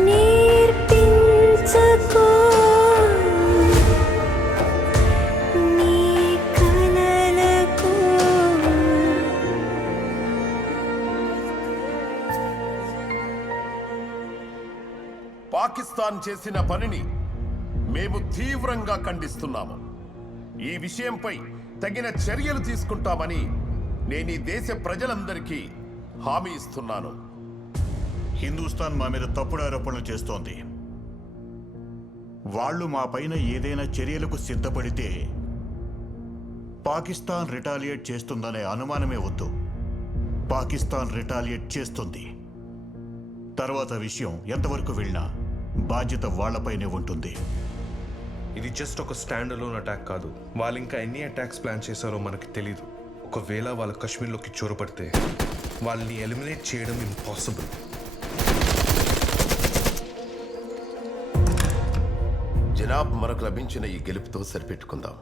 నేర్పించకు నీ కలలకు పాకిస్తాన్ చేసిన పనిని మేము తీవ్రంగా ఖండిస్తున్నాము. ఈ విషయంపై తగిన చర్యలు తీసుకుంటామని నేను ఈ దేశ ప్రజలందరికీ హామీ ఇస్తున్నాను. హిందూస్థాన్ మా మీద తప్పుడు ఆరోపణలు చేస్తోంది. వాళ్ళు మా పైన ఏదైనా చర్యలకు సిద్ధపడితే పాకిస్తాన్ రిటాలియేట్ చేస్తుందనే అనుమానమే వద్దు. పాకిస్తాన్ రిటాలియేట్ చేస్తుంది. తర్వాత విషయం ఎంతవరకు వెళ్ళినా బాధ్యత వాళ్లపైనే ఉంటుంది. ఇది జస్ట్ ఒక స్టాండ్ అలోన్ అటాక్ కాదు. వాళ్ళు ఇంకా ఎన్ని అటాక్స్ ప్లాన్ చేశారో మనకి తెలీదు. ఒకవేళ వాళ్ళు కశ్మీర్లోకి చొరబడితే వాళ్ళని ఎలిమినేట్ చేయడం ఇంపాసిబుల్. జనాబ్, మనకు లభించిన ఈ గెలుపుతో సరిపెట్టుకుందాం.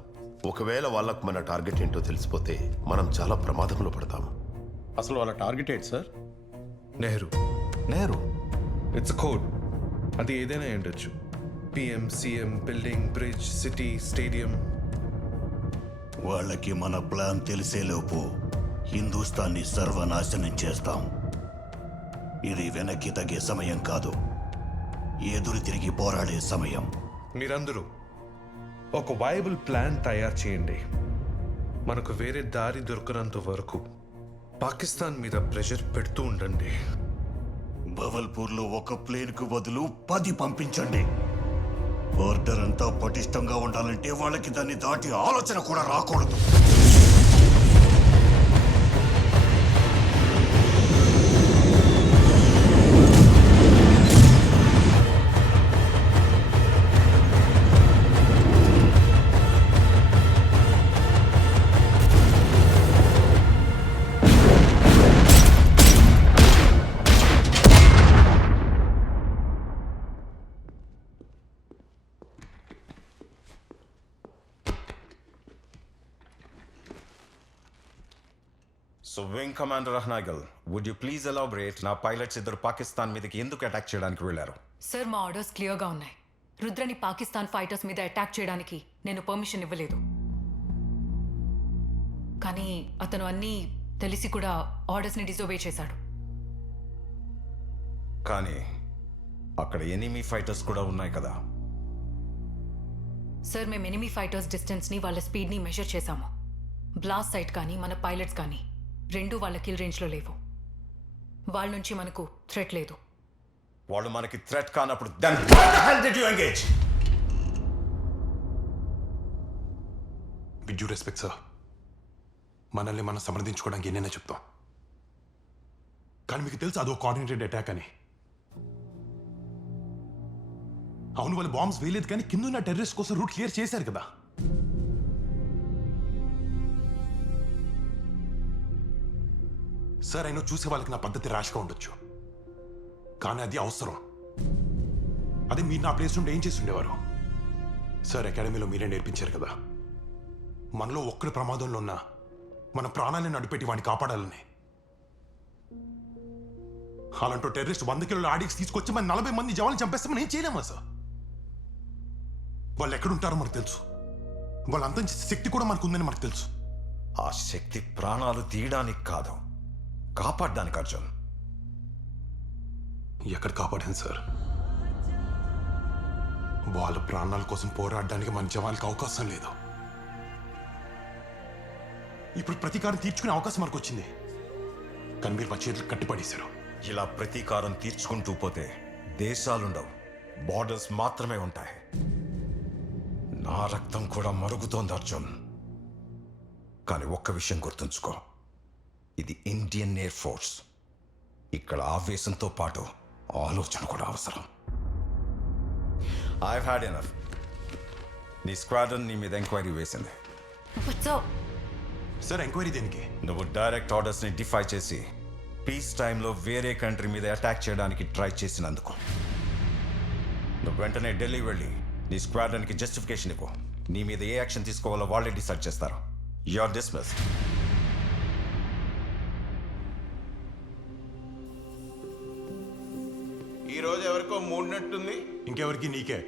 ఒకవేళ వాళ్ళకు మన టార్గెట్ ఏంటో తెలిసిపోతే మనం చాలా ప్రమాదంలో పడతాం. అసలు వాళ్ళ టార్గెట్ ఏంటి sir? Nehru. Nehru it's code. అది ఏదైనా ఉండొచ్చు. PM, CM, building, bridge, city, stadium. వాళ్ళకి మన ప్లాన్ తెలిసేలోపు హిందూస్థాన్ని సర్వనాశనం చేస్తాం. ఇది వెనక్కి తగ్గే సమయం కాదు, ఎదురు తిరిగి పోరాడే సమయం. మీరందరూ ఒక వైబుల్ ప్లాన్ తయారు చేయండి. మనకు వేరే దారి దొరకనంత వరకు పాకిస్తాన్ మీద ప్రెషర్ పెడుతూ ఉండండి. బవల్పూర్లో ఒక ప్లేన్కు బదులు 10 పంపించండి. బోర్డర్ అంతా పటిష్టంగా ఉండాలంటే వాళ్ళకి దాన్ని దాటి ఆలోచన కూడా రాకూడదు. So wing commander Ahnagal, would you please elaborate నా పైలట్స్ ఇద్దరు పాకిస్తాన్ మీదకి ఎందుకు అటాక్ చేయడానికి వెళ్ళారు? సార్ మా ఆర్డర్స్ క్లియర్గా ఉన్నాయి. రుద్రని పాకిస్తాన్ ఫైటర్స్ మీద అటాక్ చేయడానికి నేను పర్మిషన్ ఇవ్వలేదు. కానీ అతను అన్నీ తెలిసి కూడా ఆర్డర్స్ని డిజోబే చేశాడు. కానీ అక్కడ ఎనిమీ ఫైటర్స్ కూడా ఉన్నాయి కదా. సార్ మేము ఎనిమీ ఫైటర్స్ డిస్టెన్స్ని వాళ్ళ స్పీడ్ని మెజర్ చేశాము. బ్లాస్ట్ సైట్ కానీ మన పైలట్స్ కానీ రెండు వాళ్ళ కిల్ రేంజ్లో లేవు. వాళ్ళ నుంచి మనకు థ్రెట్ లేదు. వాళ్ళు మనకి థ్రెట్ కానప్పుడు then why the hell did you engage? With due respect sir, మనల్ని మనం సమర్థించుకోవడానికి ఎన్నైనా చెప్తాం. కానీ మీకు తెలుసు అదో కోఆర్డినేటెడ్ అటాక్ అని. అవును, వాళ్ళు బాంబ్స్ వేయలేదు కానీ కింద ఉన్న టెర్రరిస్ట్ కోసం రూట్ క్లియర్ చేశారు కదా. సార్ అయినా చూసే వాళ్ళకి నా పద్ధతి ర్యాష్గా ఉండొచ్చు, కానీ అది అవసరం. అదే మీరు నా ప్లేస్ నుండి ఏం చేసి ఉండేవారు? సార్ అకాడమీలో మీరే నేర్పించారు కదా, మనలో ఒక్కడి ప్రమాదంలో ఉన్నా మన ప్రాణాలను అడుపెట్టి వాడిని కాపాడాలని. అలాంటి టెర్రరిస్ట్ 100 కిలోల ఆడిక్స్ తీసుకొచ్చి మన 40 మంది జవాన్లు చంపేస్తే మనం ఏం చేయలేమా సార్? వాళ్ళు ఎక్కడుంటారో మనకు తెలుసు, వాళ్ళు అంతం చేసే శక్తి కూడా మనకు ఉందని మనకు తెలుసు. ఆ శక్తి ప్రాణాలు తీయడానికి కాదు, కాపాడడానికి. అర్జున్, ఎక్కడ కాపాడాను సార్? వాళ్ళ ప్రాణాల కోసం పోరాడడానికి మన జవాన్లకు అవకాశం లేదు. ఇప్పుడు ప్రతీకారం తీర్చుకునే అవకాశం మనకు వచ్చింది, కానీ మీరు మా చేతులు కట్టిపడేశారు. ఇలా ప్రతీకారం తీర్చుకుంటూ పోతే దేశాలుండవు, బార్డర్స్ మాత్రమే ఉంటాయి. నా రక్తం కూడా మరుగుతోంది అర్జున్. కానీ ఒక్క విషయం గుర్తుంచుకో, ఇది ఇండియన్ ఎయిర్ ఫోర్స్. ఇక్కడ ఆవేశంతో పాటు ఆలోచన కూడా అవసరం. I had enough. నీ స్క్వాడ్రన్ నీ మీద ఎంక్వైరీ వేసింది. సార్ ఎంక్వైరీ దేనికి? నువ్వు డైరెక్ట్ ఆర్డర్స్ని డిఫై చేసి పీస్ టైంలో వేరే కంట్రీ మీద అటాక్ చేయడానికి ట్రై చేసినందుకు నువ్వు వెంటనే ఢిల్లీ వెళ్ళి నీ స్క్వాడ్రన్కి జస్టిఫికేషన్ ఇవ్వు. నీ మీద ఏ యాక్షన్ తీసుకోవాలో వాళ్ళే డిసైడ్ చేస్తారు. You are dismissed. ఈ రోజు ఎవరికో మూడినట్టుంది. ఇంకెవరికి? నీకే.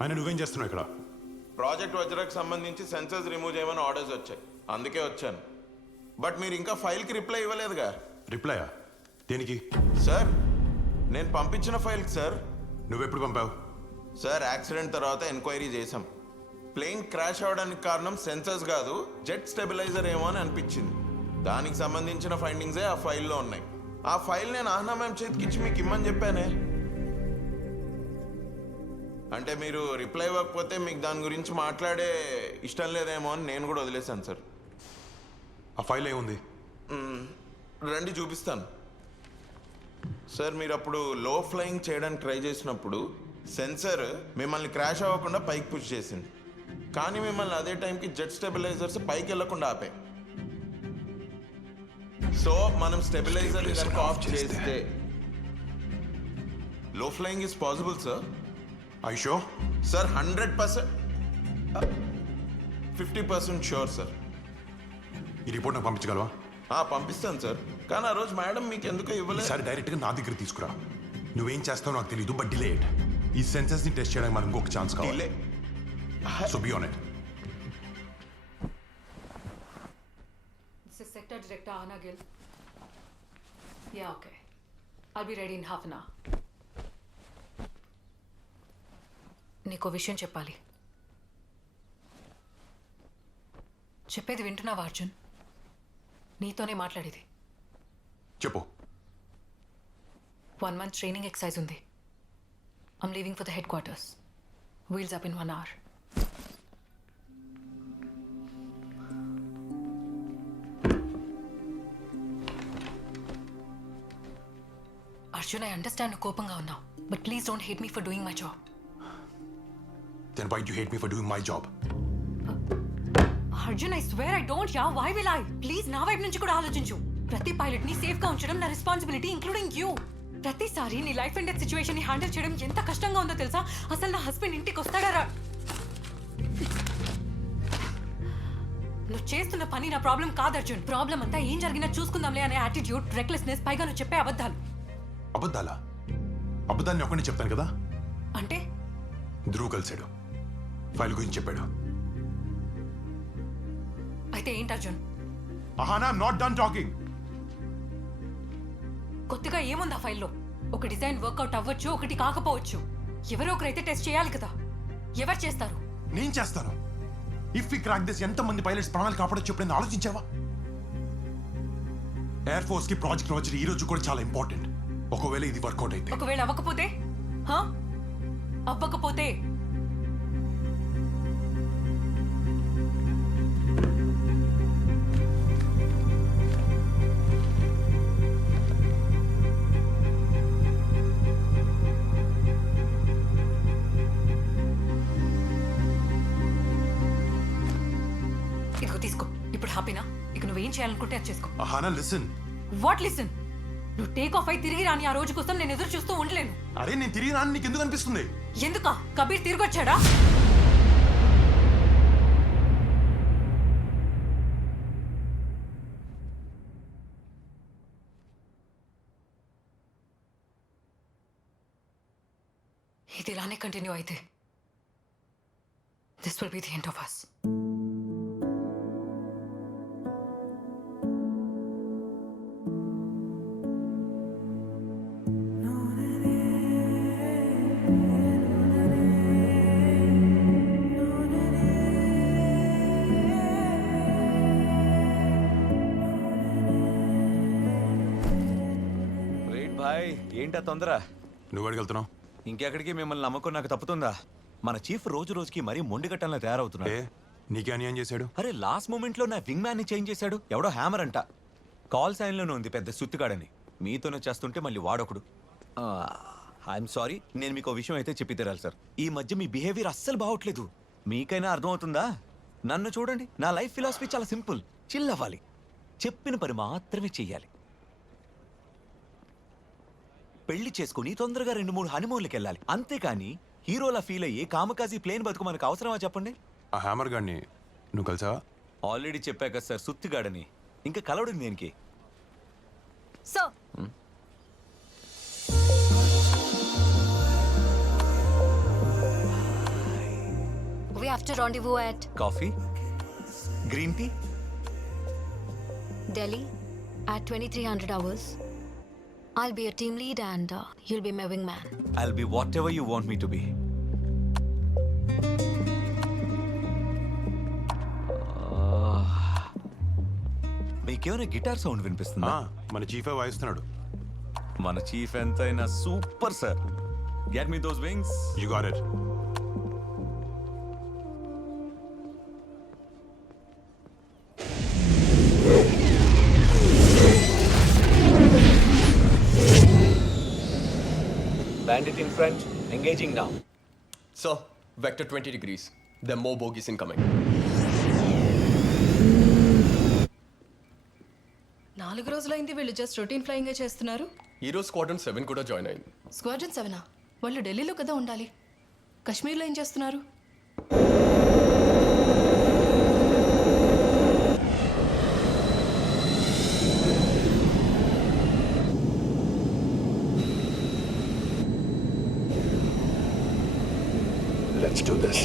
ఆయన నువ్వేం చేస్తున్నావు ఇక్కడ? ప్రాజెక్ట్ వజ్రకు సంబంధించి సెన్సర్స్ రిమూవ్ చేయమని ఆర్డర్స్ వచ్చాయి, అందుకే వచ్చాను. బట్ మీరు ఇంకా ఫైల్కి రిప్లై ఇవ్వలేదుగా. రిప్లయా? దేనికి? సార్, నేను పంపించిన ఫైల్కి సార్. నువ్వెప్పుడు పంపావు? సార్, యాక్సిడెంట్ తర్వాత ఎంక్వైరీ చేశాం. ప్లేన్ క్రాష్ అవడానికి కారణం సెన్సర్స్ కాదు, జెట్ స్టెబిలైజర్ ఏమో అని అనిపించింది. దానికి సంబంధించిన ఫైండింగ్సే ఆ ఫైల్లో ఉన్నాయి. ఆ ఫైల్ నేను ఆహ్నా మ్యామ్ చేతికిచ్చి మీకు ఇమ్మని చెప్పానే. అంటే మీరు రిప్లై ఇవ్వకపోతే మీకు దాని గురించి మాట్లాడే ఇష్టం లేదేమో అని నేను కూడా వదిలేశాను సార్. ఆ ఫైల్ ఏముంది? రండి చూపిస్తాను. సార్, మీరు అప్పుడు లో ఫ్లయింగ్ చేయడానికి ట్రై చేసినప్పుడు సెన్సర్ మిమ్మల్ని క్రాష్ అవ్వకుండా పైకి పుష్ చేసింది, కానీ మిమ్మల్ని అదే టైంకి జెట్ స్టెబిలైజర్స్ పైకి వెళ్లకుండా ఆపాయి. సో మనం స్టెబిలైజర్ కనుక ఆఫ్ చేస్తే లో flying is possible sir. I sure? Sir 100%, 50% sure sir. ఈ రిపోర్ట్ నాకు పంపించగలవా? పంపిస్తాను సార్, కానీ ఆ రోజు మేడం మీకు ఎందుకో ఇవ్వలేదు. సార్, డైరెక్ట్గా నా దగ్గర తీసుకురా. నువ్వేం చేస్తావో నాకు తెలియదు, బట్ డిలే ఇట్. ఈ సెన్సెస్ని టెస్ట్ చేయడానికి మనకు ఇంకొక ఛాన్స్ కావాలి. So be on it. This is Sector Director Ahna Gill. Yeah, okay. I'll be ready in half an hour. నీకో విషయం చెప్పాలి. చెప్పేది వింటున్నావా అర్జున్? నీతోనే మాట్లాడేది. చెప్పు. 1 month ట్రైనింగ్ ఎక్సర్సైజ్ ఉంది. I'm leaving for the headquarters. Wheels up in 1 hour. Arjun, I understand నువ్వు కోపంగా ఉన్నావు, but please don't hate me for doing my job. Then why do you hate me for doing my job? Arjun, I swear I don't, yeah. Why will I? Please, నా వైపు నుంచి కూడా ఆలోచించు. ప్రతి pilot ని సేఫ్ గా ఉంచడం నా రెస్పాన్సిబిలిటీ, ఇంక్లూడింగ్ యూ. ప్రతిసారి నీ లైఫ్ అండ్ డెత్ సిచ్యువేషన్ ని హ్యాండిల్ చేయడం ఎంత కష్టంగా ఉందో తెలుసా? అసలు నా హస్బెండ్ ఇంటికి వస్తాడా? నువ్వు చేస్తున్న పని నా ప్రాబ్లం కాదు అర్జున్. ప్రాబ్లం అంతా ఏం జరిగినా చూసుకుందాంలే అనే యాటిట్యూడ్, రెక్లెస్నెస్, పైగా నువ్వు చెప్పే అబద్ధాలు. అబద్ధాలా? అబద్ధాన్ని ఒక్కడిని చెప్తాను కదా. అంటే ధ్రువ్ కలిశాడు, ఫైల్ గురించి చెప్పాడు. అయితే ఏంటి Arjun? Ahana, not done talking. కొత్తగా ఏముంది ఆ ఫైల్లో? ఒక డిజైన్ వర్కౌట్ అవ్వచ్చు, ఒకటి కాకపోవచ్చు. ఎవరో ఒకరైతే టెస్ట్ చేయాలి కదా. ఎవరు చేస్తారు? నేను చేస్తాను. ఇఫ్ వి క్రాక్ దిస్, ఎంతమంది పైలట్స్ ప్రాణాలు కాపాడొచ్చు ఎప్పుడైనా ఆలోచించావా? ఎయిర్ ఫోర్స్ కి ప్రాజెక్ట్ లాంచ్ ఈ రోజు కూడా చాలా ఇంపార్టెంట్. ఒకవేళ ఇది వర్కౌట్ అయితే, ఒకవేళ అవ్వకపోతే? అవ్వకపోతే ఇదిగో తీసుకో. ఇప్పుడు హ్యాపీనా? ఇక నువ్వేం చేయాలనుకుంటే అది చేసుకో. అహానా లిసన్. What listen? నువ్వు టేక్ ఆఫ్ అయి తిరిగి రాని ఆ రోజు కోసం నేను ఎదురు చూస్తూ ఉండలేను. అరే, నేను తిరిగి రాని నీకు ఎందుకు అనిపిస్తుంది? ఎందుకా? కబీర్ తిరిగి వచ్చాడా? ఇది ఇలానే కంటిన్యూ అయితే this will be the end of us. భాయ్, ఏంటా తొందర? నువ్వు అడిగెళ్తున్నావు? ఇంకెక్కడికి మిమ్మల్ని నమ్మకం నాకు తప్పుతుందా? మన చీఫ్ రోజు రోజుకి మరీ మొండిగట్టంలా తయారవుతున్నాడు. నీకే అన్యాయం చేశాడు? అరే, లాస్ట్ మూమెంట్ లో నా వింగ్ మ్యాన్ ని చేంజ్ చేశాడు. ఎవడో హ్యామర్ అంట. కాల్ సైన్ లోనే ఉంది పెద్ద సుత్తిగాడని. మీతోనే చేస్తుంటే మళ్ళీ వాడొకడు. ఐఎమ్ సారీ, నేను మీకు విషయం అయితే చెప్పి తీరాలి సార్. ఈ మధ్య మీ బిహేవియర్ అస్సలు బాగోట్లేదు. మీకైనా అర్థమవుతుందా? నన్ను చూడండి, నా లైఫ్ ఫిలాసఫీ చాలా సింపుల్. చిల్ అవ్వాలి, చెప్పిన పని మాత్రమే చెయ్యాలి. పెళ్లి చేసుకుని తొందరగా 2-3 హనీమూన్లకి వెళ్ళాలి. అంతేకాని హీరోలా ఫీల్ అయ్యి కామకాజీ ప్లేన్ బతుకు మనకు అవసరమా చెప్పండి? ఆ హ్యామర్ గాడిని నువ్వు కలిసావా? ఆల్రెడీ చెప్పాక సార్, సుత్తిగాడని. ఇంకా కలవడం దేనికి? So we have to rendezvous at coffee, green tea, Delhi at 2300 hours. I'll be your team lead and you'll be my wingman. I'll be whatever you want me to be. మీకేమైనా guitar sound వినిపిస్తుందా? మన చీఫే వాయిస్తున్నాడు. మన chief ఎంతైనా super sir. Get me those wings. You got it. Bandit in front, engaging now. Sir, vector 20 degrees. There are more bogies incoming. 4 రోజులైంది వీళ్ళు just routine ఫ్లయింగే చేస్తున్నారు. Hero Squadron 7 కూడా join అయింది. స్క్వాడ్రన్ 7ఆ? వాళ్ళు ఢిల్లీలో కదా ఉండాలి. కశ్మీర్లో ఏం చేస్తున్నారు? Let's do this.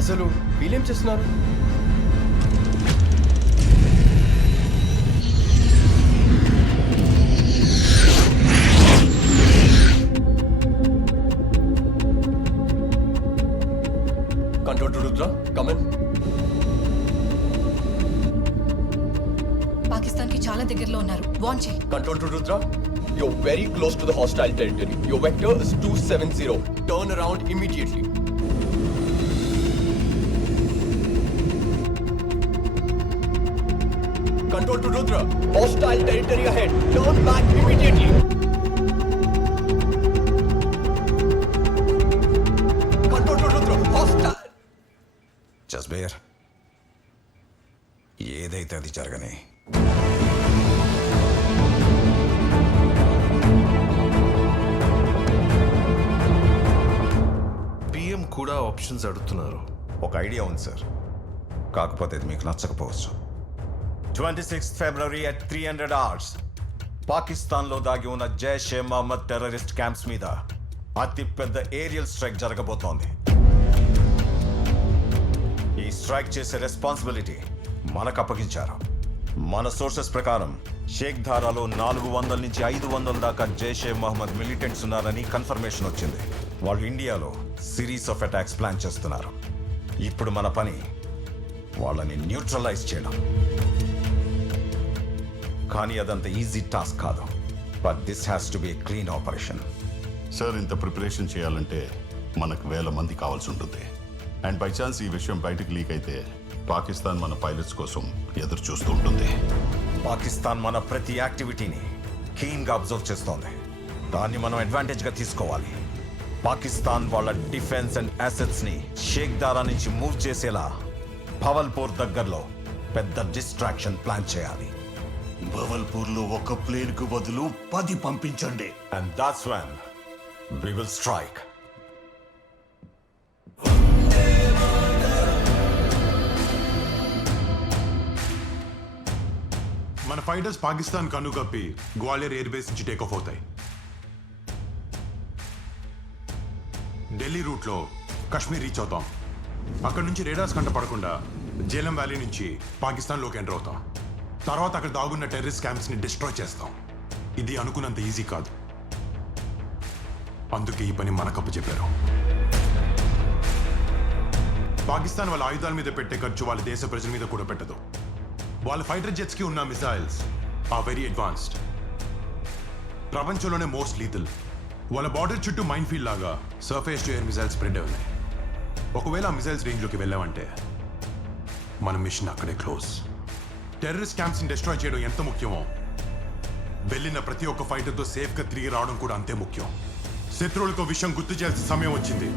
అసలు వీళ్ళేం చేస్తున్నారు? Control to Rudra, come in. పాకిస్తాన్కి చాలా దగ్గరలో ఉన్నారు. వార్న్ చేయి. Control to Rudra, you're very close to the hostile territory. Your vector is 270. Turn around immediately. Control to Rudra, hostile territory ahead. Turn back immediately. Control to Rudra, hostile. జస్బేర్, ఏదైతే అది జరగని. కూడా options అడుగుతున్నారు. ఒక idea ఉంది sir, కాకపోతే ఇది మీకు నచ్చకపోవచ్చు. 26 February at 300 hours పాకిస్తాన్లో దాగి ఉన్న జైషే మహమ్మద్ టెర్రరిస్ట్ క్యాంప్స్ మీద అతి పెద్ద ఏరియల్ స్ట్రైక్ జరగబోతోంది. ఈ స్ట్రైక్ చేసే రెస్పాన్సిబిలిటీ మనకు అప్పగించారు. మన సోర్సెస్ ప్రకారం షేక్ ధారాలో 400 నుంచి 500 దాకా జైషే మహమ్మద్ మిలిటెంట్స్ ఉన్నారని కన్ఫర్మేషన్ వచ్చింది. వాళ్ళు ఇండియాలో సిరీస్ ఆఫ్ అటాక్స్ ప్లాన్ చేస్తున్నారు. ఇప్పుడు మన పని వాళ్ళని న్యూట్రలైజ్ చేయడం. కానీ అదంత ఈజీ టాస్క్ కాదు. But this has to be A clean operation. Sir, ఇంత ప్రిపరేషన్ చేయాలంటే మనకు 1000 మంది కావాల్సి ఉంటుంది. అండ్ బై ఛాన్స్ ఈ విషయం బయటకు లీక్ అయితే పాకిస్తాన్ మన పైలట్స్ కోసం ఎదురు చూస్తూ ఉంటుంది. పాకిస్తాన్ మన ప్రతి యాక్టివిటీని కీన్గా అబ్జర్వ్ చేస్తోంది. దాన్ని మనం అడ్వాంటేజ్గా తీసుకోవాలి. పాకిస్తాన్ వాళ్ళ డిఫెన్స్ అండ్ అసెట్స్ని షేక్ దారా నుంచి మూవ్ చేసేలా భవల్పూర్ దగ్గరలో పెద్ద డిస్ట్రాక్షన్ ప్లాన్ చేయాలి. భవల్పూర్లో ఒక ప్లేన్కు బదులు 10 పంపించండి. And that's when we will strike. మన ఫైటర్స్ పాకిస్తాన్ కన్నుకప్పి గ్వాలియర్ ఎయిర్ బేస్ నుంచి టేక్ ఆఫ్ అవుతాయి. ఢిల్లీ రూట్లో కాశ్మీర్ రీచ్ అవుతాం. అక్కడ నుంచి రేడార్స్ కంట పడకుండా జేలం వ్యాలీ నుంచి పాకిస్తాన్లోకి ఎంటర్ అవుతాం. తర్వాత అక్కడ దాగున్న టెర్రరిస్ట్ క్యాంప్స్ని డిస్ట్రాయ్ చేస్తాం. ఇది అనుకున్నంత ఈజీ కాదు. అందుకే ఈ పని మనకప్ప చెప్పారు. పాకిస్తాన్ వాళ్ళ ఆయుధాల మీద పెట్టే ఖర్చు వాళ్ళ దేశ ప్రజల మీద కూడా పెట్టదు. వాళ్ళ ఫైటర్ జెట్స్కి ఉన్న మిసైల్స్ ఆర్ వెరీ అడ్వాన్స్డ్. ప్రపంచంలోనే మోస్ట్ లీథల్. వాళ్ళ బార్డర్ చుట్టూ మైన్ ఫీల్డ్ లాగా surface to air missiles spread అయి ఉన్నాయి. ఒకవేళ ఆ మిసైల్స్ రేంజ్లోకి వెళ్ళామంటే మన మిషన్ అక్కడే క్లోజ్. టెర్రరిస్ట్ క్యాంప్స్ని డిస్ట్రాయ్ చేయడం ఎంత ముఖ్యమో వెళ్ళిన ప్రతి ఒక్క ఫైటర్తో సేఫ్గా తిరిగి రావడం కూడా అంతే ముఖ్యం. శత్రువులకు విషయం గుర్తు చేయాల్సిన సమయం వచ్చింది.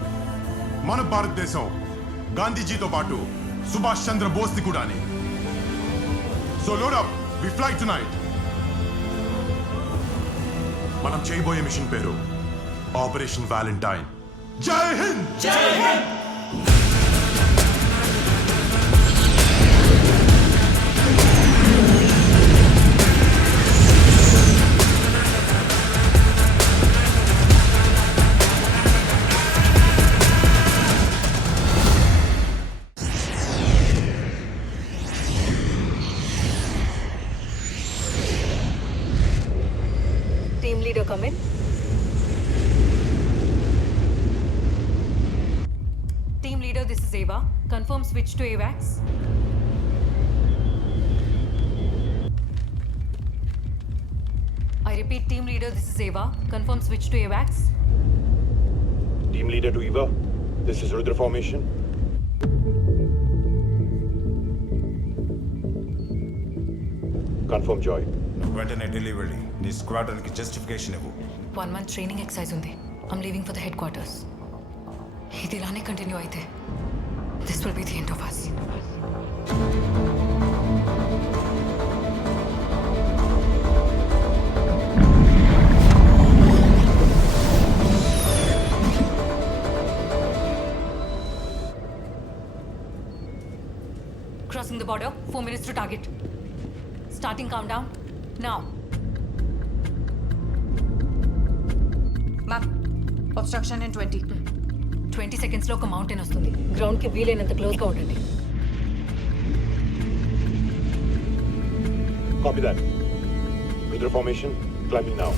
మన భారతదేశం గాంధీజీతో పాటు సుభాష్ చంద్ర బోస్ది కూడా. సో లోడ్ అప్, వి ఫ్లై టునైట్. మనం చేయబోయే మిషన్ పేరు ఆపరేషన్ వ్యాలంటైన్. జై హింద్! జై Hind! Team leader, come in. Team leader, this is Ava. Confirm switch to AVAX. I repeat, team leader, this is Ava. Confirm switch to AVAX. Team leader to Eva, this is Rudra formation. Confirm Joy. వెంటనే ఢిల్లీ వెళ్ళి నీ స్క్వాడ్రన్కి justification ఇవ్వు. 1 month training exercise ఉంది. I'm leaving for the headquarters. ఇది ఇలానే continue అయితే this will be the end of us. Crossing the border, 4 minutes to target. Starting countdown now. Ma'am, obstruction in 20. 20 seconds లో ఒక మౌంటైన్ వస్తుంది. Ground కి వీలైనంత close గా ఉండండి. Copy that. Rudra formation, climbing now.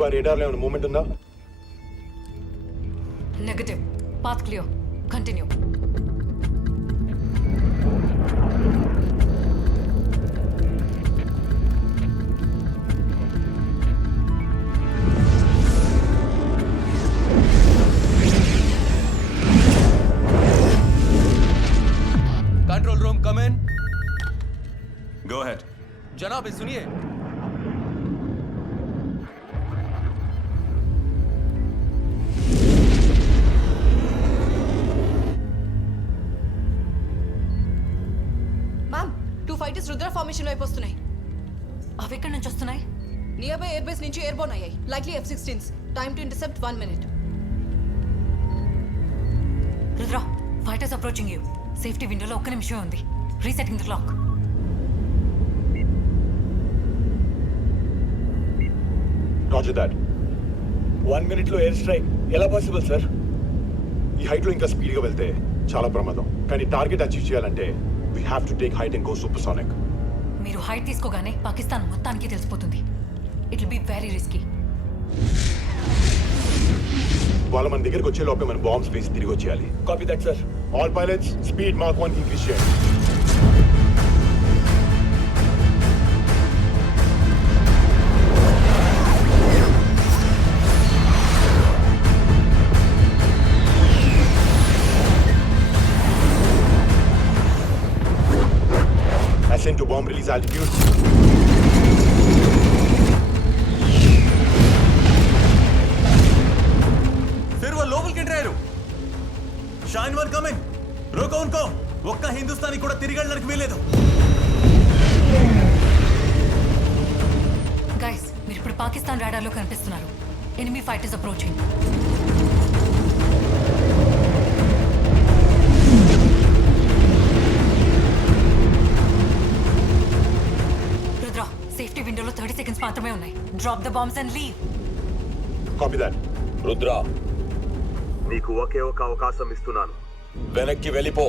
బార్ రేడార్లో ఏమైనా మూమెంట్ ఉందా? Negative. Path clear. Continue. Control room come in. Go ahead. जनाब ये सुनिए. మ్యామ్ 2 ఫైటర్స్ రుద్ర ఫార్మేషన్ వైపు వస్తున్నాయి. అవి ఎక్కడి నుంచి వస్తున్నాయి? నియర్ బై ఎయిర్ బేస్ నుంచి ఎయిర్బోర్న్ అయ్యాయి. Likely F-16s. Time to intercept 1 minute. Rudra, fighters approaching you. Safety విండోలో ఒక్క నిమిషం ఉంది. Resetting the clock. Roger that. 1 minute లో ఎయిర్ స్ట్రైక్ ఎలా పాసిబుల్ సార్? ఈ హైట్ లో ఇంకా స్పీడ్ గా వెళ్తే చాలా ప్రమాదం. కానీ టార్గెట్ అచీవ్ చేయాలంటే we have to take height and go supersonic. మీరు హైట్ తీసుకోగానే పాకిస్తాన్ మొత్తానికి తెలిసిపోతుంది. It will be very risky. వాళ్ళు మన దగ్గరికి వచ్చే లోపే మన బాంబ్స్ వేసి తిరిగి వచ్చేయాలి. Copy that sir. All pilots speed mark 1 increase చేయండి. Ascend to bomb release altitude. फिर वो लोबल के ड्राइवर शाइन वन कमिंग. रोको उनको. ఒక్క హిందుస్థానీ కూడా తిరిగి వెళ్ళడానికి వీలేదు. గైస్, మీరు ఇప్పుడు పాకిస్తాన్ రాడార్లో కనిపిస్తున్నారు. Enemy fighters approaching. Rudra, safety విండోలో 30 seconds మాత్రమే ఉన్నాయి. Drop the bombs and leave. Copy that. Rudra, నీకు ఒకే ఒక అవకాశం ఇస్తున్నాను. వెనక్కి వెళ్ళిపో.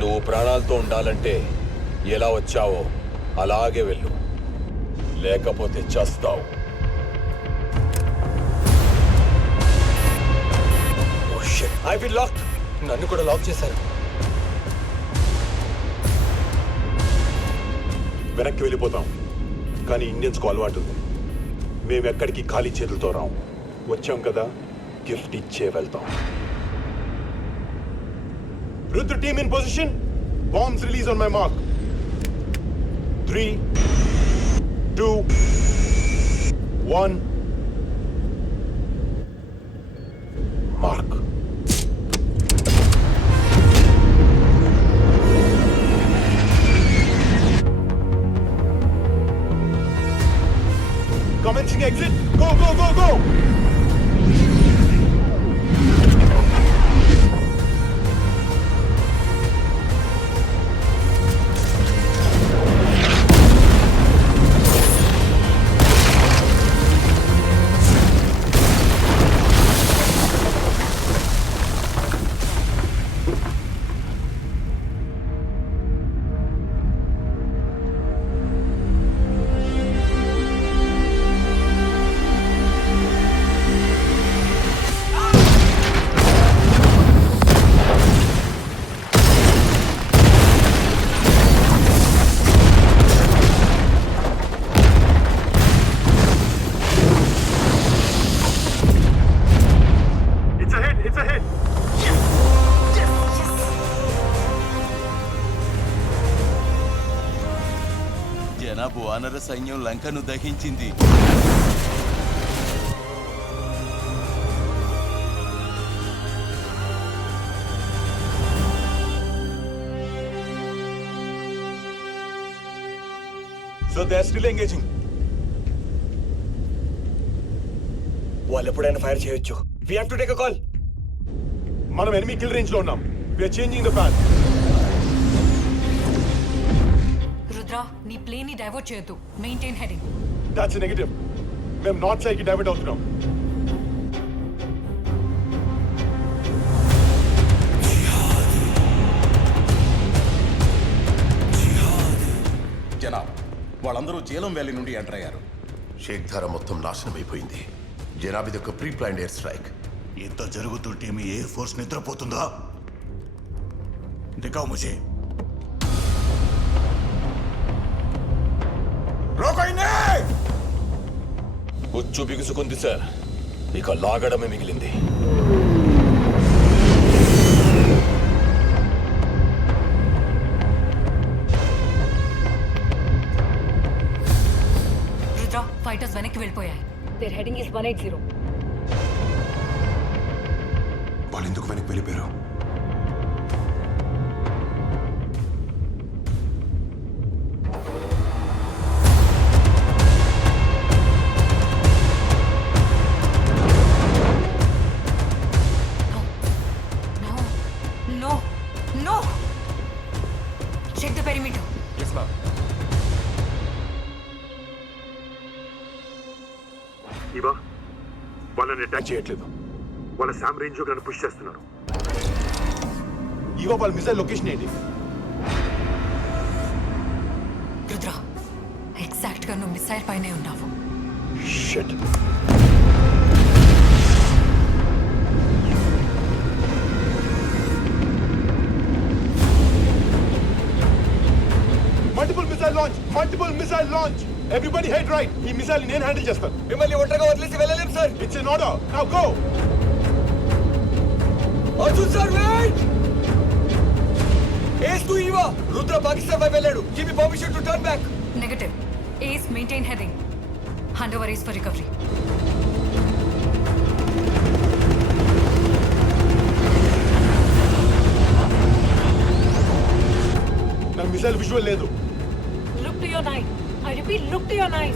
నువ్వు ప్రాణాలతో ఉండాలంటే ఎలా వచ్చావో అలాగే వెళ్ళు, లేకపోతే చస్తావు. I will lock. నన్ను కూడా లాక్ చేశారు. వెనక్కి వెళ్ళిపోతాం. కానీ ఇండియన్స్కు అలవాటు ఉంది. మేము ఎక్కడికి ఖాళీ చేతులతో రాం. వచ్చాం కదా, గిఫ్ట్ ఇచ్చే వెళ్తాం. Rudra team in position. Bombs release on my mark. 3, 2, 1. Mark. Commencing exit. Go, go, go, go. జనాబు వానర సైన్యం లంకను దహించింది. So they are still engaging. వాళ్ళు ఎప్పుడైనా ఫైర్ చేయొచ్చు. We have to take a call. మనం ఎనిమీ కిల్ రేంజ్ లో ఉన్నాం. We are changing the path. Rudra, నీ ప్లేన్ ని డైవర్ట్ చేయొద్దు. Maintain heading. That's a negative. మేము నార్త్ సైడ్ కి డైవర్ట్ అవుతున్నాం. జనాబ్ వాళ్ళందరూ జీలం వ్యాలీ నుండి ఎంటర్ అయ్యారు. షేక్ ధారా మొత్తం నాశనం అయిపోయింది. జనాబ్ ఇది ఒక ప్రీ ప్లాన్డ్ ఎయిర్ స్ట్రైక్. ఇంత జరుగుతుంటే మీ ఎయిర్ ఫోర్స్ నిద్రపోతుందా? దిగావు ముజే. ఉచ్చు బిగుసుకుంది సార్, ఇక లాగడమే మిగిలింది. రుద్ర, ఫైటర్స్ వెనక్కి వెళ్ళిపోయాయి. Their heading is 180. వాళ్ళు ఎందుకు వెనక్కి వెళ్ళిపోయారు? No, no. Check the perimeter. Yes, ma'am. ఇవా వాళ్ళని అటాక్ చేయట్లేదు. వాళ్ళ శామ్ రేంజ్ లో పుష్ చేస్తున్నారు. ఇవా వాళ్ళ మిసైల్ లొకేషన్ ఏంటి? రుద్ర, ఎగ్జాక్ట్ గా నువ్వు మిసైల్ పైనే ఉన్నావు. Shit. Multiple missile launch. Everybody head right. ఈ మిసైల్ నేను హ్యాండిల్ చేస్తాను. మిమ్మల్ని ఒంటరిగా వదిలేసి వెళ్ళలేం సార్. It's an order. Now go. Arjun sir wait. Ace to Eva. Rudra Pakistan వైపు వెళ్ళాడు. Give me permission to turn back. Negative. Ace maintain heading. Hand over Ace for recovery. నా మిసైల్ విజువల్ లేదు. Look to your 9. I repeat, look to your 9.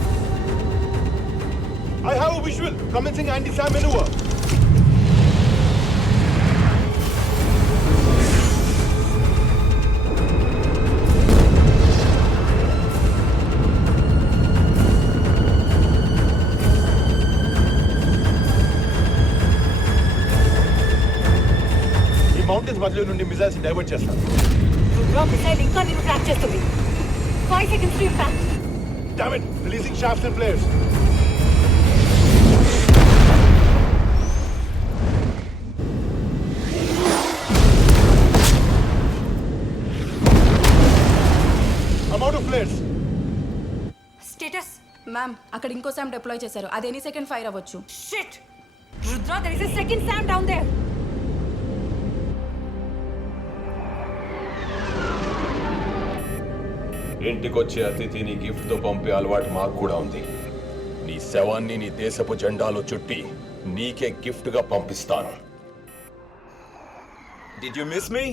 I have a visual. Commencing anti-SAM maneuver. ఈ mountains మధ్యలో నుండి missiles divert చేస్తాను. Rudra's missile ఇంకా నిన్ను track చేస్తుంది. 5 seconds to impact. Damn it! Releasing shafts and flares. I'm out of flares. Status. Ma'am, అక్కడ ఇంకో Sam deploy చేశారు. అది ఎనీ సెకండ్ ఫైర్ అవ్వచ్చు. Shit. Rudra, there is a second SAM down there. ఇంటికొచ్చే అతిథిని గిఫ్ట్ తో పంపే అలవాటు మాకు కూడా ఉంది. నీ శవాన్ని నీ దేశపు జెండాలో చుట్టి నీకే గిఫ్ట్ గా పంపిస్తాను. డిడ్ యు మిస్ మీ?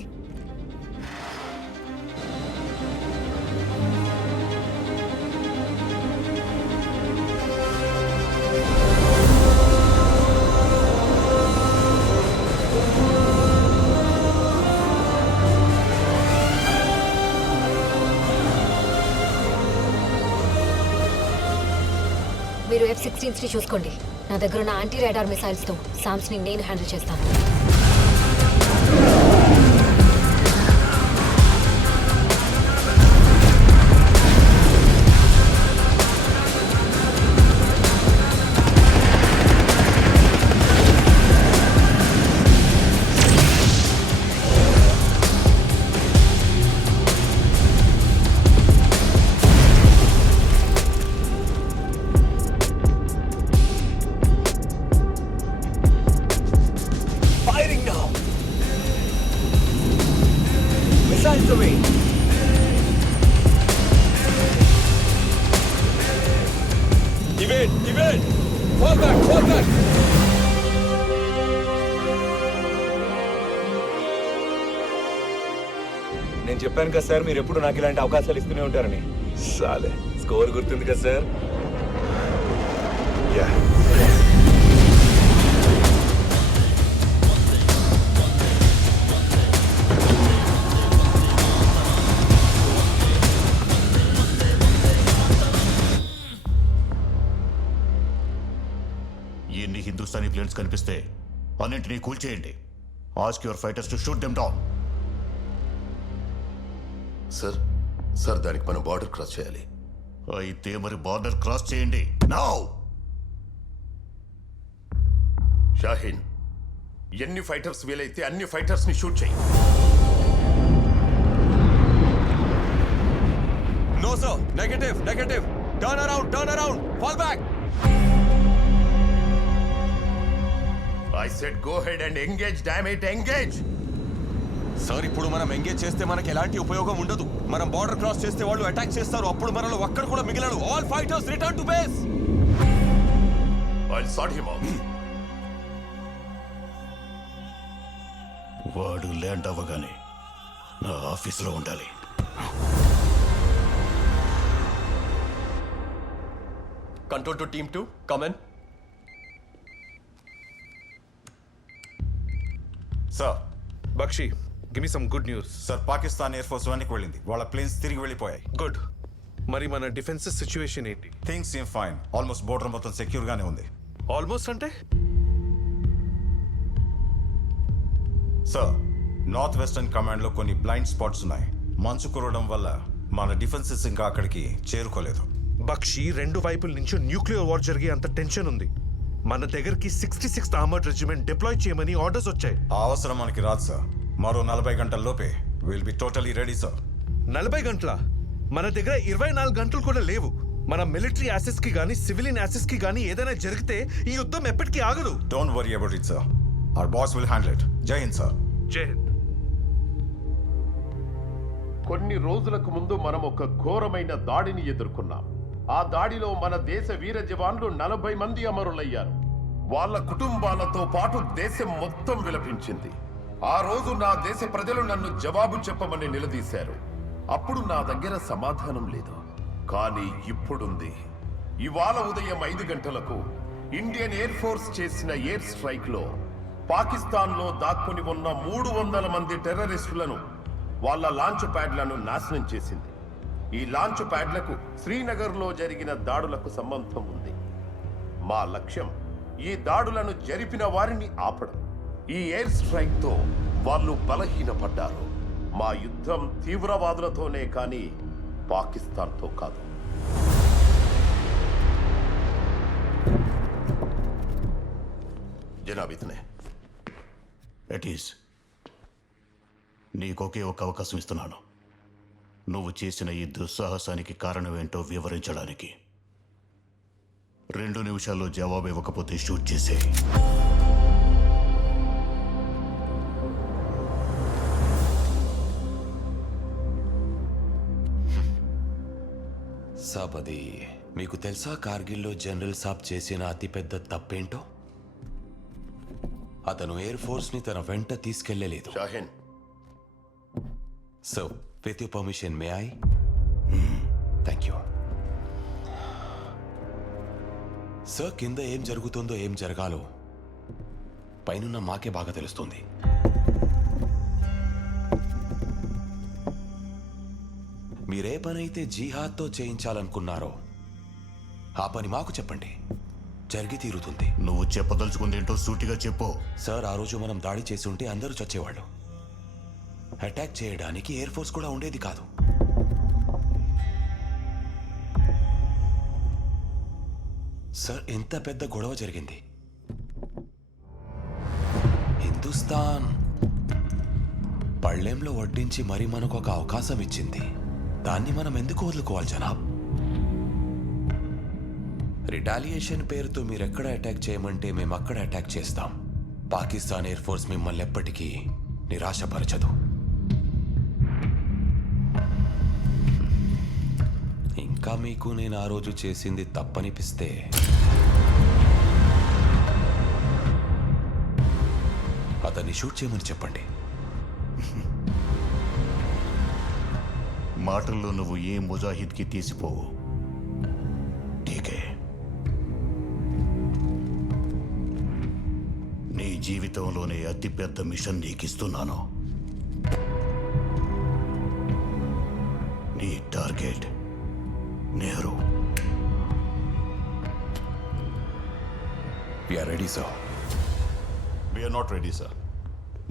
మీరు F-16 చూసుకోండి. నా దగ్గర ఉన్న యాంటీ రాడార్ మిసైల్స్తో సామ్స్ని నేను హ్యాండిల్ చేస్తాను. నేను చెప్పాను కదా సార్, మీరు ఎప్పుడు నాకు ఇలాంటి అవకాశాలు ఇస్తూనే ఉంటారని. సాలే, స్కోర్ గుర్తుంది కదా సార్? ఎన్ని హిందుస్థానీ ప్లేన్స్ కనిపిస్తే అన్నింటినీ కూల్చేయండి. Ask your fighters to shoot them down. Sir, sir దానికి మనం బార్డర్ క్రాస్ చేయాలి. అయితే మరి బార్డర్ క్రాస్ చేయండి నౌ. షాహీన్, ఎన్ని ఫైటర్స్ వీలైతే అన్ని ఫైటర్స్ ని షూట్ చేయి. No sir, negative negative. Turn around, fall back. I said go ahead and engage, damn it, engage. Sir, ఇప్పుడు మనం ఎంగేజ్ చేస్తే మనకి ఎలాంటి ఉపయోగం ఉండదు. మనం బార్డర్ క్రాస్ చేస్తే వాళ్ళు అటాక్ చేస్తారు. అప్పుడు మనలో ఒక్కడు కూడా మిగిలడు. All fighters return to base. I'll sort him out. వాడు ల్యాండ్ అవ్వగానే నా ఆఫీసులో ఉండాలి. Control to team 2, come in. Sir, Bakshi, give me some good news. Sir, Pakistan air force వెనక్కి వెళ్ళింది. వాళ్ళ ప్లేన్స్ తిరిగి వెళ్ళిపోయాయి. గుడ్. మరి మన డిఫెన్సెస్ సిచ్యువేషన్ ఏంటి? Things seem fine. Almost border మొత్తం సెక్యూర్ గానే ఉంది. ఆల్మోస్ట్ అంటే? సార్, నార్త్ వెస్టర్న్ కమాండ్ లో కొన్ని బ్లైండ్ స్పాట్స్ ఉన్నాయి. మంచు కురవడం వల్ల మన డిఫెన్సెస్ ఇంకా అక్కడికి చేరుకోలేదు. బక్షి, రెండు వైపుల నుంచి న్యూక్లియర్ వార్ జరిగే అంత టెన్షన్ ఉంది. మన దగ్గరికి 66th ఆర్మర్డ్ రెజిమెంట్ డిప్లాయ్ చేయమని ఆర్డర్స్ వచ్చాయి. ఆ అవసరం మనకి రాదు సార్. మరో 40 గంటల లోపే will be totally ready sir. 40 గంటల? మన దగ్గర 24 గంటలు కూడా లేవు. మన మిలిటరీ యాసెస్ కి గానీ సివిలియన్ యాసెస్ కి గానీ ఏదైనా జరిగితే ఈ యుద్ధం ఎప్పటికీ ఆగదు. Don't worry about it sir. Our boss will handle it. జై హింద్ సార్. జై హింద్. కొన్ని రోజులకు ముందు మనం ఒక ఘోరమైన దాడిని ఎదుర్కొన్నాం. ఆ దాడిలో మన దేశ వీర జవాన్లు 40 మంది అమరులయ్యారు. వాళ్ళ కుటుంబాలతో పాటు దేశం మొత్తం విలపించింది. ఆ రోజు నా దేశ ప్రజలు నన్ను జవాబు చెప్పమని నిలదీశారు. అప్పుడు నా దగ్గర సమాధానం లేదు. కానీ ఇప్పుడుంది. ఇవాళ ఉదయం 5 గంటలకు ఇండియన్ ఎయిర్ ఫోర్స్ చేసిన ఎయిర్ స్ట్రైక్ లో పాకిస్తాన్లో దాక్కుని ఉన్న 300 మంది టెర్రరిస్టులను, వాళ్ళ లాంచ్ ప్యాడ్లను నాశనం చేసింది. ఈ లాంచ్ ప్యాడ్లకు శ్రీనగర్లో జరిగిన దాడులకు సంబంధం ఉంది. మా లక్ష్యం ఈ దాడులను జరిపిన వారిని ఆపడం. ఈ ఎయిర్ స్ట్రైక్ తో వాళ్ళు బలహీనపడ్డారు. మా యుద్ధం తీవ్రవాదులతోనే కానీ పాకిస్తాన్తో కాదు. జనాబ్ ఇతనే. It is. నీకొకే ఒక అవకాశం ఇస్తున్నాను. నువ్వు చేసిన ఈ దుస్సాహసానికి కారణమేంటో వివరించడానికి. 2 నిమిషాల్లో జవాబు ఇవ్వకపోతే షూట్ చేసే. సాబ్, అది మీకు తెలుసా కార్గిల్లో జనరల్ సాబ్ చేసిన అతిపెద్ద తప్పేంటో? అతను ఎయిర్ ఫోర్స్ ని తన వెంట తీసుకెళ్లలేదు. Shaheen. So with your permission, may I? Thank you. Sir, కింద ఏం జరుగుతుందో ఏం జరగాలో పైనున్న మాకే బాగా తెలుస్తుంది. మీరే పనైతే జిహాద్తో చేయించాలనుకున్నారో ఆ పని మాకు చెప్పండి, జరిగి తీరుతుంది. నువ్వు చెప్పదలుచుకుందేంటో సూటిగా చెప్పు. సార్, ఆ రోజు మనం దాడి చేసి ఉంటే అందరూ చచ్చేవాళ్ళు. అటాక్ చేయడానికి ఎయిర్ ఫోర్స్ కూడా ఉండేది కాదు. సార్, ఎంత పెద్ద గొడవ జరిగింది. హిందుస్థాన్ పళ్ళెంలో వడ్డించి మరి మనకు ఒక అవకాశం ఇచ్చింది. దాన్ని మనం ఎందుకు వదులుకోవాలి జనాబ్? రిటాలియేషన్ పేరుతో మీరెక్కడ అటాక్ చేయమంటే మేము అక్కడ అటాక్ చేస్తాం. పాకిస్తాన్ ఎయిర్ ఫోర్స్ మిమ్మల్ని ఎప్పటికీ నిరాశపరచదు. ఇంకా మీకు నేను ఆ రోజు చేసింది తప్పనిపిస్తే అతన్ని షూట్ చేయమని చెప్పండి. మాటల్లో నువ్వు ఏ ముజాహిద్కి తీసిపోవు. ఠీకే. నీ జీవితంలోనే అతిపెద్ద మిషన్ నీకిస్తున్నాను. నీ టార్గెట్ Nehru. We are ready, sir. We are not ready sir.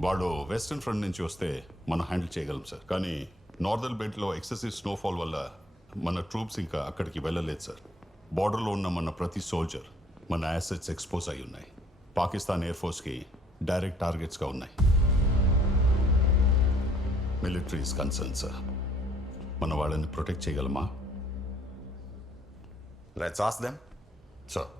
వాడు వెస్టర్న్ ఫ్రంట్ నుంచి వస్తే మనం హ్యాండిల్ చేయగలం సార్. కానీ నార్దర్న్ బెల్ట్లో ఎక్సెసివ్ స్నోఫాల్ వల్ల మన ట్రూప్స్ ఇంకా అక్కడికి వెళ్ళలేదు సార్. బార్డర్లో ఉన్న మన ప్రతి సోల్జర్ మన యాసెట్స్ ఎక్స్పోజ్ అయి ఉన్నాయి. పాకిస్తాన్ ఎయిర్ ఫోర్స్కి డైరెక్ట్ టార్గెట్స్గా ఉన్నాయి. Military is concern sir. మన వాళ్ళని ప్రొటెక్ట్ చేయగలమా? Let's ask them. Sir.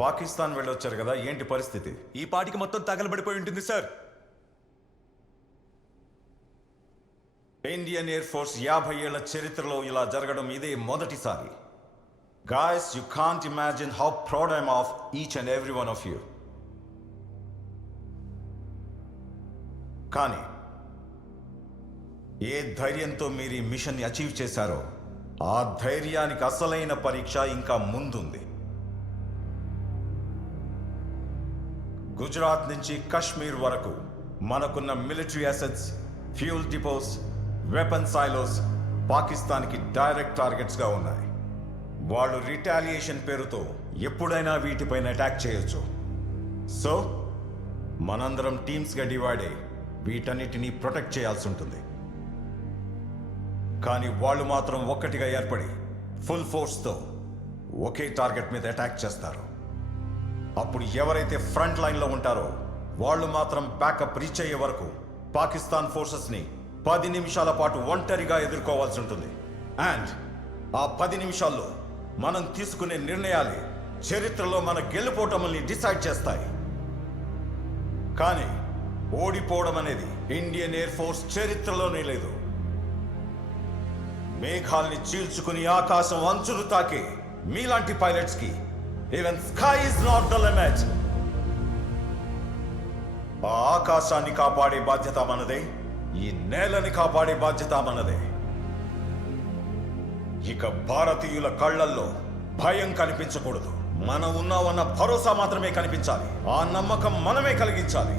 Pakistan వెళ్ళొచ్చారు కదా, ఏంటి పరిస్థితి? ఈ పాటికి మొత్తం తగలబడిపోయి ఉంటుంది సార్. ఇండియన్ ఎయిర్ ఫోర్స్ 50 ఏళ్ల చరిత్రలో ఇలా జరగడం ఇదే మొదటిసారి. Guys, you can't imagine how proud I'm of each and every one of you. కానీ ఏ ధైర్యంతో మీరు ఈ మిషన్ని అచీవ్ చేశారో ఆ ధైర్యానికి అసలైన పరీక్ష ఇంకా ముందుంది. గుజరాత్ నుంచి కశ్మీర్ వరకు మనకున్న military assets, fuel depots, weapon silos పాకిస్తాన్కి డైరెక్ట్ టార్గెట్స్గా ఉన్నాయి. వాళ్ళు రిటాలియేషన్ పేరుతో ఎప్పుడైనా వీటిపైన అటాక్ చేయొచ్చు. సో మనందరం టీమ్స్గా డివైడ్ అయ్యి వీటన్నిటినీ ప్రొటెక్ట్ చేయాల్సి ఉంటుంది. కానీ వాళ్ళు మాత్రం ఒక్కటిగా ఏర్పడి ఫుల్ ఫోర్స్తో ఒకే టార్గెట్ మీద అటాక్ చేస్తారు. అప్పుడు ఎవరైతే ఫ్రంట్ లైన్లో ఉంటారో వాళ్ళు మాత్రం బ్యాకప్ రీచ్ అయ్యే వరకు పాకిస్తాన్ ఫోర్సెస్ని 10 నిమిషాల పాటు ఒంటరిగా ఎదుర్కోవాల్సి ఉంటుంది. అండ్ ఆ 10 నిమిషాల్లో మనం తీసుకునే నిర్ణయాలే చరిత్రలో మన గెలుపోటముల్ని డిసైడ్ చేస్తాయి. కానీ ఓడిపోవడం అనేది ఇండియన్ ఎయిర్ ఫోర్స్ చరిత్రలోనే లేదు. మేఘాల్ని చీల్చుకుని ఆకాశం అంచులు తాకే మీలాంటి పైలట్స్ కి even sky is not the limit. ఆ ఆకాశాన్ని కాపాడే బాధ్యత మనదే, ఈ నేలని కాపాడే బాధ్యత మనదే. ఇక భారతీయుల కళ్ళల్లో భయం కనిపించకూడదు. మనం ఉన్నామన్న భరోసా మాత్రమే కనిపించాలి. ఆ నమ్మకం మనమే కలిగించాలి.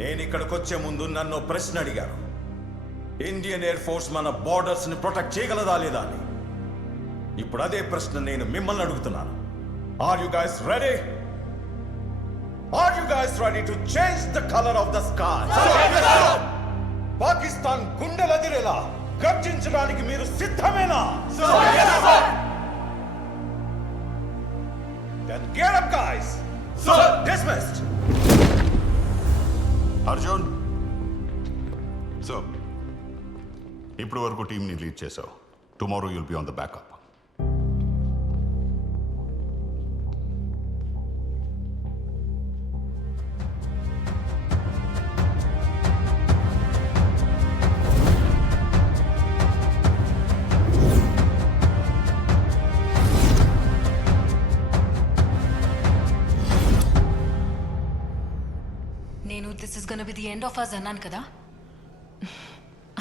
నేను ఇక్కడికొచ్చే ముందు నన్ను ప్రశ్న అడిగారు, ఇండియన్ ఎయిర్ ఫోర్స్ మన బార్డర్స్ ని ప్రొటెక్ట్ చేయగలదా లేదా అని. ఇప్పుడు అదే ప్రశ్న నేను మిమ్మల్ని అడుగుతున్నాను. Are you guys ready? Are you guys ready to change the colour of the sky? Pakistan గుండెలదిరేలా గర్జించడానికి మీరు సిద్ధమేనా? Then get up, guys. Sir, dismissed. Arjun, so ఇప్పుడు వరకు టీంని లీడ్ చేసావు. Tomorrow you'll be on the backup. నేను దిస్ ఇస్ గonna be the end of us అన్నాను కదా.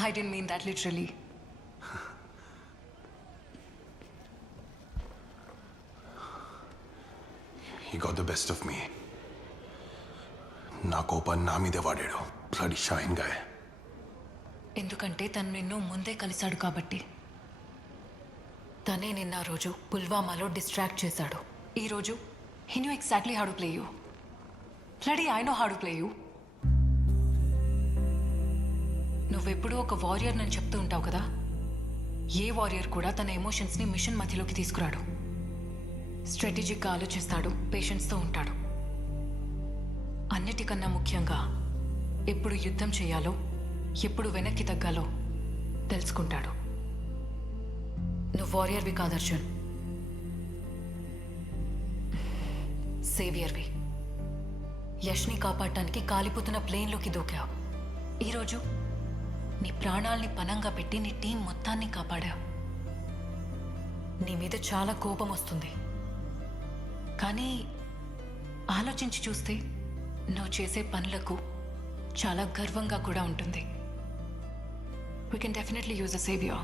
I didn't mean that literally. He got the best of me. నా కోపాన్ని నా మీదే వాడాడు. Bloody shine guy. ఎందుకంటే తను నిన్ను ముందే కలిశాడు కాబట్టి. తనే నిన్న ఆ రోజు పుల్వామాలో డిస్ట్రాక్ట్ చేశాడు. ఈ రోజు he knew exactly how to play you. Bloody I know how to play you. నువ్వెప్పుడూ ఒక వారియర్ అని చెప్తూ ఉంటావు కదా. ఏ వారియర్ కూడా తన ఎమోషన్స్ని మిషన్ మధ్యలోకి తీసుకురాడు. స్ట్రాటజిక్గా ఆలోచిస్తాడు, పేషెన్స్తో ఉంటాడు. అన్నిటికన్నా ముఖ్యంగా ఎప్పుడు యుద్ధం చేయాలో, ఎప్పుడు వెనక్కి తగ్గాలో తెలుసుకుంటాడు. నువ్వు వారియర్వి కాదు అర్జున్, సేవియర్వి. యష్ని కాపాడటానికి కాలిపోతున్న ప్లేన్లోకి దూకావు. ఈరోజు నీ ప్రాణాల్ని పనంగా పెట్టి నీ టీం మొత్తాన్ని కాపాడావు. నీ మీద చాలా కోపం వస్తుంది, కానీ ఆలోచించి చూస్తే నువ్వు చేసే పనులకు చాలా గర్వంగా కూడా ఉంటుంది. We can definitely use a saviour.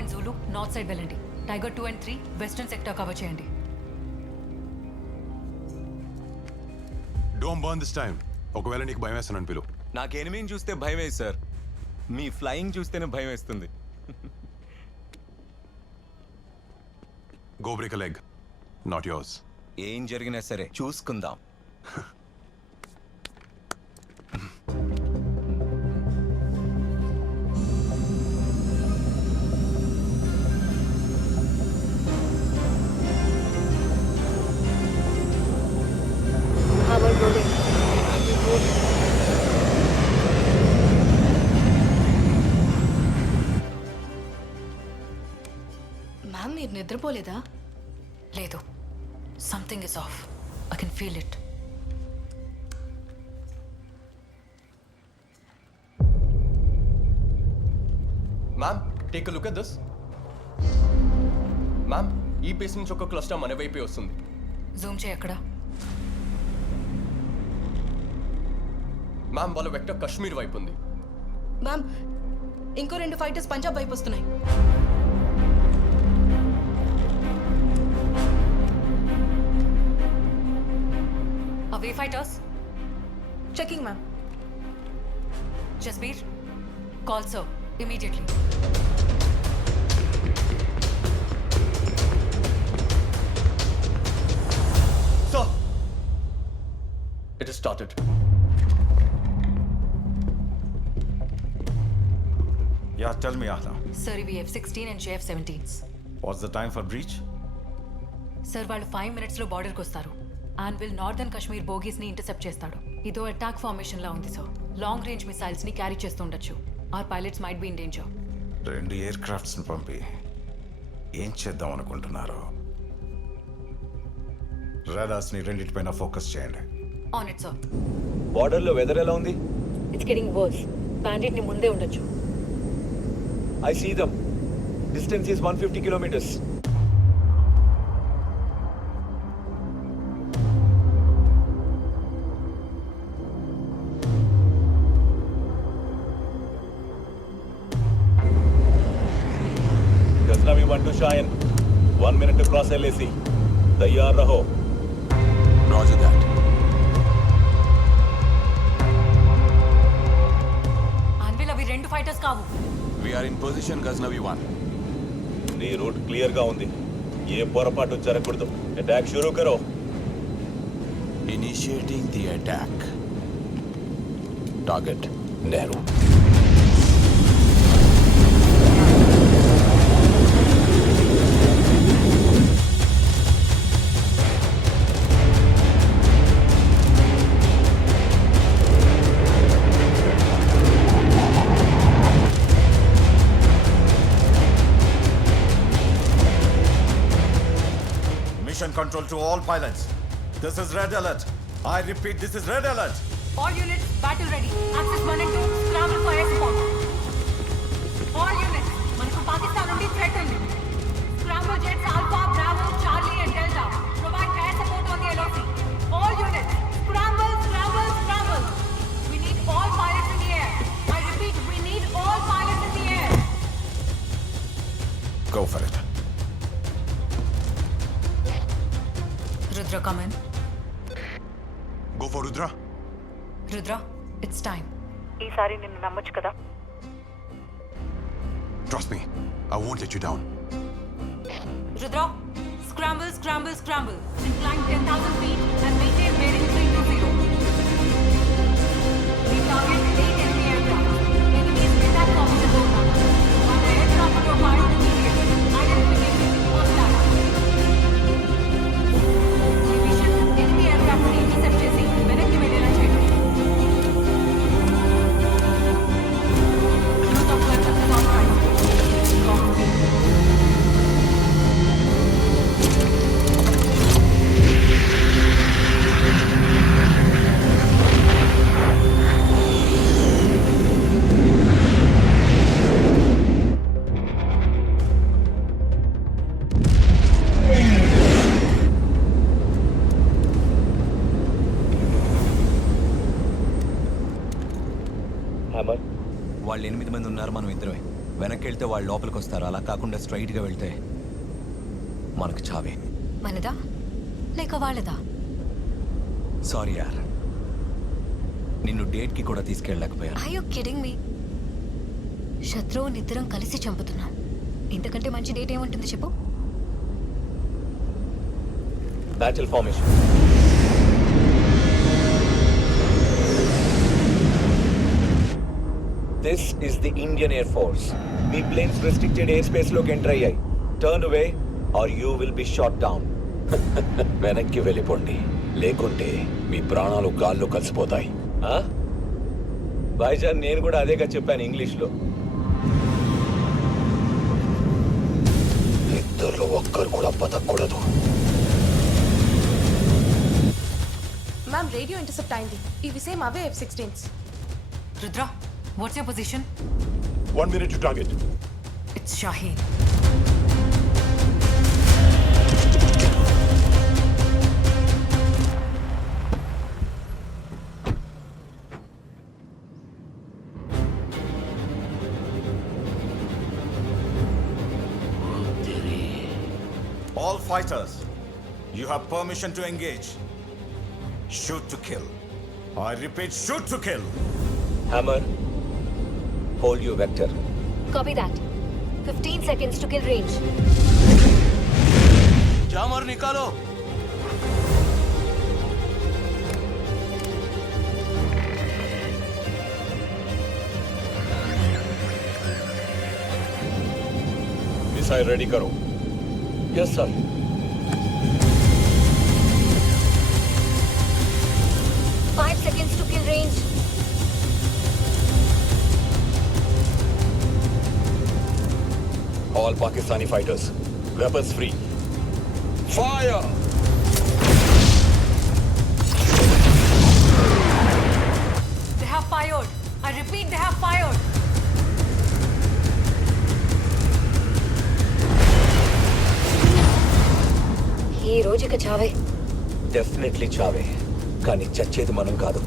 And Zulu north side వెళ్ళండి. Tiger 2 and 3 western sector cover చేయండి. Don't burn this time. ఒకవేళ నీకు భయం వేస్తానని పిలు. నాకు ఎనిమిని చూస్తే భయం వేసి సార్, మీ ఫ్లయింగ్ చూస్తేనే భయం వేస్తుంది. Go break a leg, not yours. ఏం జరిగినా సరే చూసుకుందాం. మ్యామ్ మీరు నిద్రపోలేదా? లేదు, something is of. I can feel it. Ma'am take a look at this. Ma'am ఈ పేస్ నుంచి ఒక క్లస్టర్ మన వైపే వస్తుంది. జూమ్ చేయి. ఎక్కడ? మ్యామ్ వాళ్ళ వెక్టర్ కశ్మీర్ వైపు ఉంది. మ్యామ్ ఇంకో 2 ఫైటర్స్ పంజాబ్ వైపు వస్తున్నాయి. అవే fighters. Checking ma'am. Jasbir, call sir immediately. Sir, it has started. Yeah, tell me, Ahna. Sir, ఇవి F-16 and JF-17s. What's the time for breach? Sir వాళ్ళు 5 minutesలో బార్డర్కి వస్తారు. ఆన్విల్ నార్థన్ కాశ్మీర్ బోగీస్ని ఇంటర్సెప్ట్ చేస్తాడు. ఇదో అటాక్ ఫార్మేషన్లా ఉంది సార్. లాంగ్ రేంజ్ మిసైల్స్ని క్యారీ చేస్తూ ఉండొచ్చు. Our pilots might be in danger. 2 air క్రాఫ్ట్స్ని పంపి ఏం చేద్దాం అనుకుంటున్నారు? రాడార్స్ని రెండింటిపైన ఫోకస్ చేయండి. On it sir. బార్డర్లో వెదర్ ఎలా ఉంది? It's getting verse. బ్యాండిట్ని ముందే ఉండొచ్చు. I see them. Distance is 150 kilometers. Ghaznavi 1 to Shayan. 1 minute to cross LAC. Tayyar raho. Roger that. ఆన్విల్ అవి 2 ఫైటర్స్ కావు. We are in position, Ghaznavi 1. నీ route clear గా ఉంది. ఏ పొరపాటు జరగకూడదు. అటాక్ షురూ కరో. Initiating the attack. Target, Nehru. Mission control to all pilots. This is red alert. I repeat, this is red alert. All units battle ready. Axis 1 and 2 scramble for air support. All units, మనకు పాకిస్తాన్ నుండి threat ఉంది. Scramble jets Alpha, Bravo, Charlie and Delta. Provide air support on the LOC. All units, scramble, scramble, scramble. We need all pilots in the air. I repeat, we need all pilots in the air. Go for it. Rudra, come in. Go for Rudra. Rudra, it's time. ఈసారి నిన్ను నమ్మొచ్చు కదా? Trust me, I won't let you down. Rudra, scramble, scramble, scramble. Incline 10,000 feet and maintain bearing 320. We target 8 enemy aircraft. Enemies attack officer over. On the aircraft profile immediately. Identification hostile. Division enemy aircraft ని intercept చేసి వెనక్కి వెళ్ళేలా చేయడం. Loss of weapons is authorized. Long speed. వాళ్ళు 8 మంది ఉన్నారు, మనం ఇద్దరమే. వెనక్కి వెళ్తే వాళ్ళు లోపలికి వస్తారు. అలా కాకుండా స్ట్రైట్గా వెళ్తే మనకు చావే. మనదా లేక వాళ్ళదా? సారీ యార్, నిన్ను డేట్కి కూడా తీసుకెళ్ళలేకపోయాను. Are you kidding me? శత్రువునిద్దరం కలిసి చంపుతున్నాం. ఇంతకంటే మంచి డేట్ ఏముంటుంది చెప్పు? Battle formation. This is the Indian Air Force. మీ ప్లేన్స్ రెస్ట్రిక్టెడ్ ఎయిర్ స్పేస్ లోకి ఎంటర్ అయ్యాయి. Turn away or you will be shot down. వెనక్కి వెళ్ళిపోండి, లేకుంటే మీ ప్రాణాలు గాల్లో కలిసిపోతాయి. భాయ్జాన్, నేను కూడా అదేగా చెప్పాను ఇంగ్లీష్లో. ఇద్దరులో ఒక్కరు కూడా బతకూడదు. మ్యామ్, రేడియో ఇంటర్సెప్ట్ అయింది. ఇవి same away F-16s. Rudra, what's your position? 1 minute to target. It's Shaheen. All fighters, you have permission to engage. Shoot to kill. I repeat, shoot to kill. Hammer, hold your vector. Copy that. 15 seconds to kill range. Jammer నికాలో. Missile ready करो. Yes, sir. Five seconds to kill range. All Pakistani fighters, weapons free. Fire! They have fired. I repeat, they have fired. ఈ రోజుకి చావే. Definitely చావే, కానీ చచ్చేది మనం కాదు.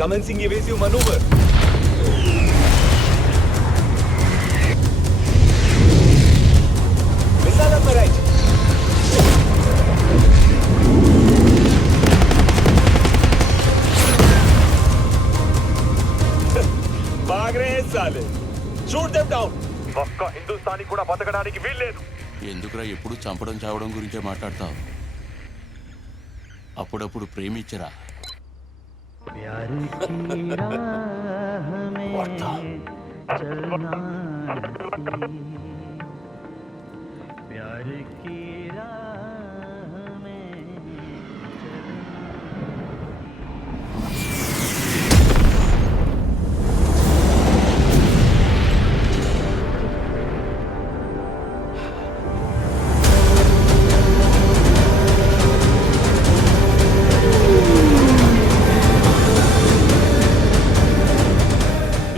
Commencing evasive maneuver. Missile on my right. भाग रहे हैं साले. Shoot them down. ఒక్క హిందుస్థానీ కూడా బతకడానికి వీల్లేదు. ఎందుకురా ఎప్పుడు చంపడం చావడం గురించే మాట్లాడతావు? అప్పుడప్పుడు ప్రేమించరా.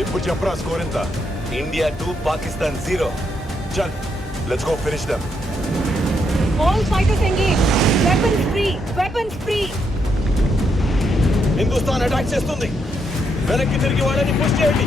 ఇప్పుడు చెప్పరా స్కోర్ ఎంత? India 2, Pakistan 0. చల్, let's go finish them. All fighters engage. Weapons free. Weapons free. Hindustan attack చేస్తుంది. వెనక్కి తిరిగి వాళ్ళని పుష్ చేయండి.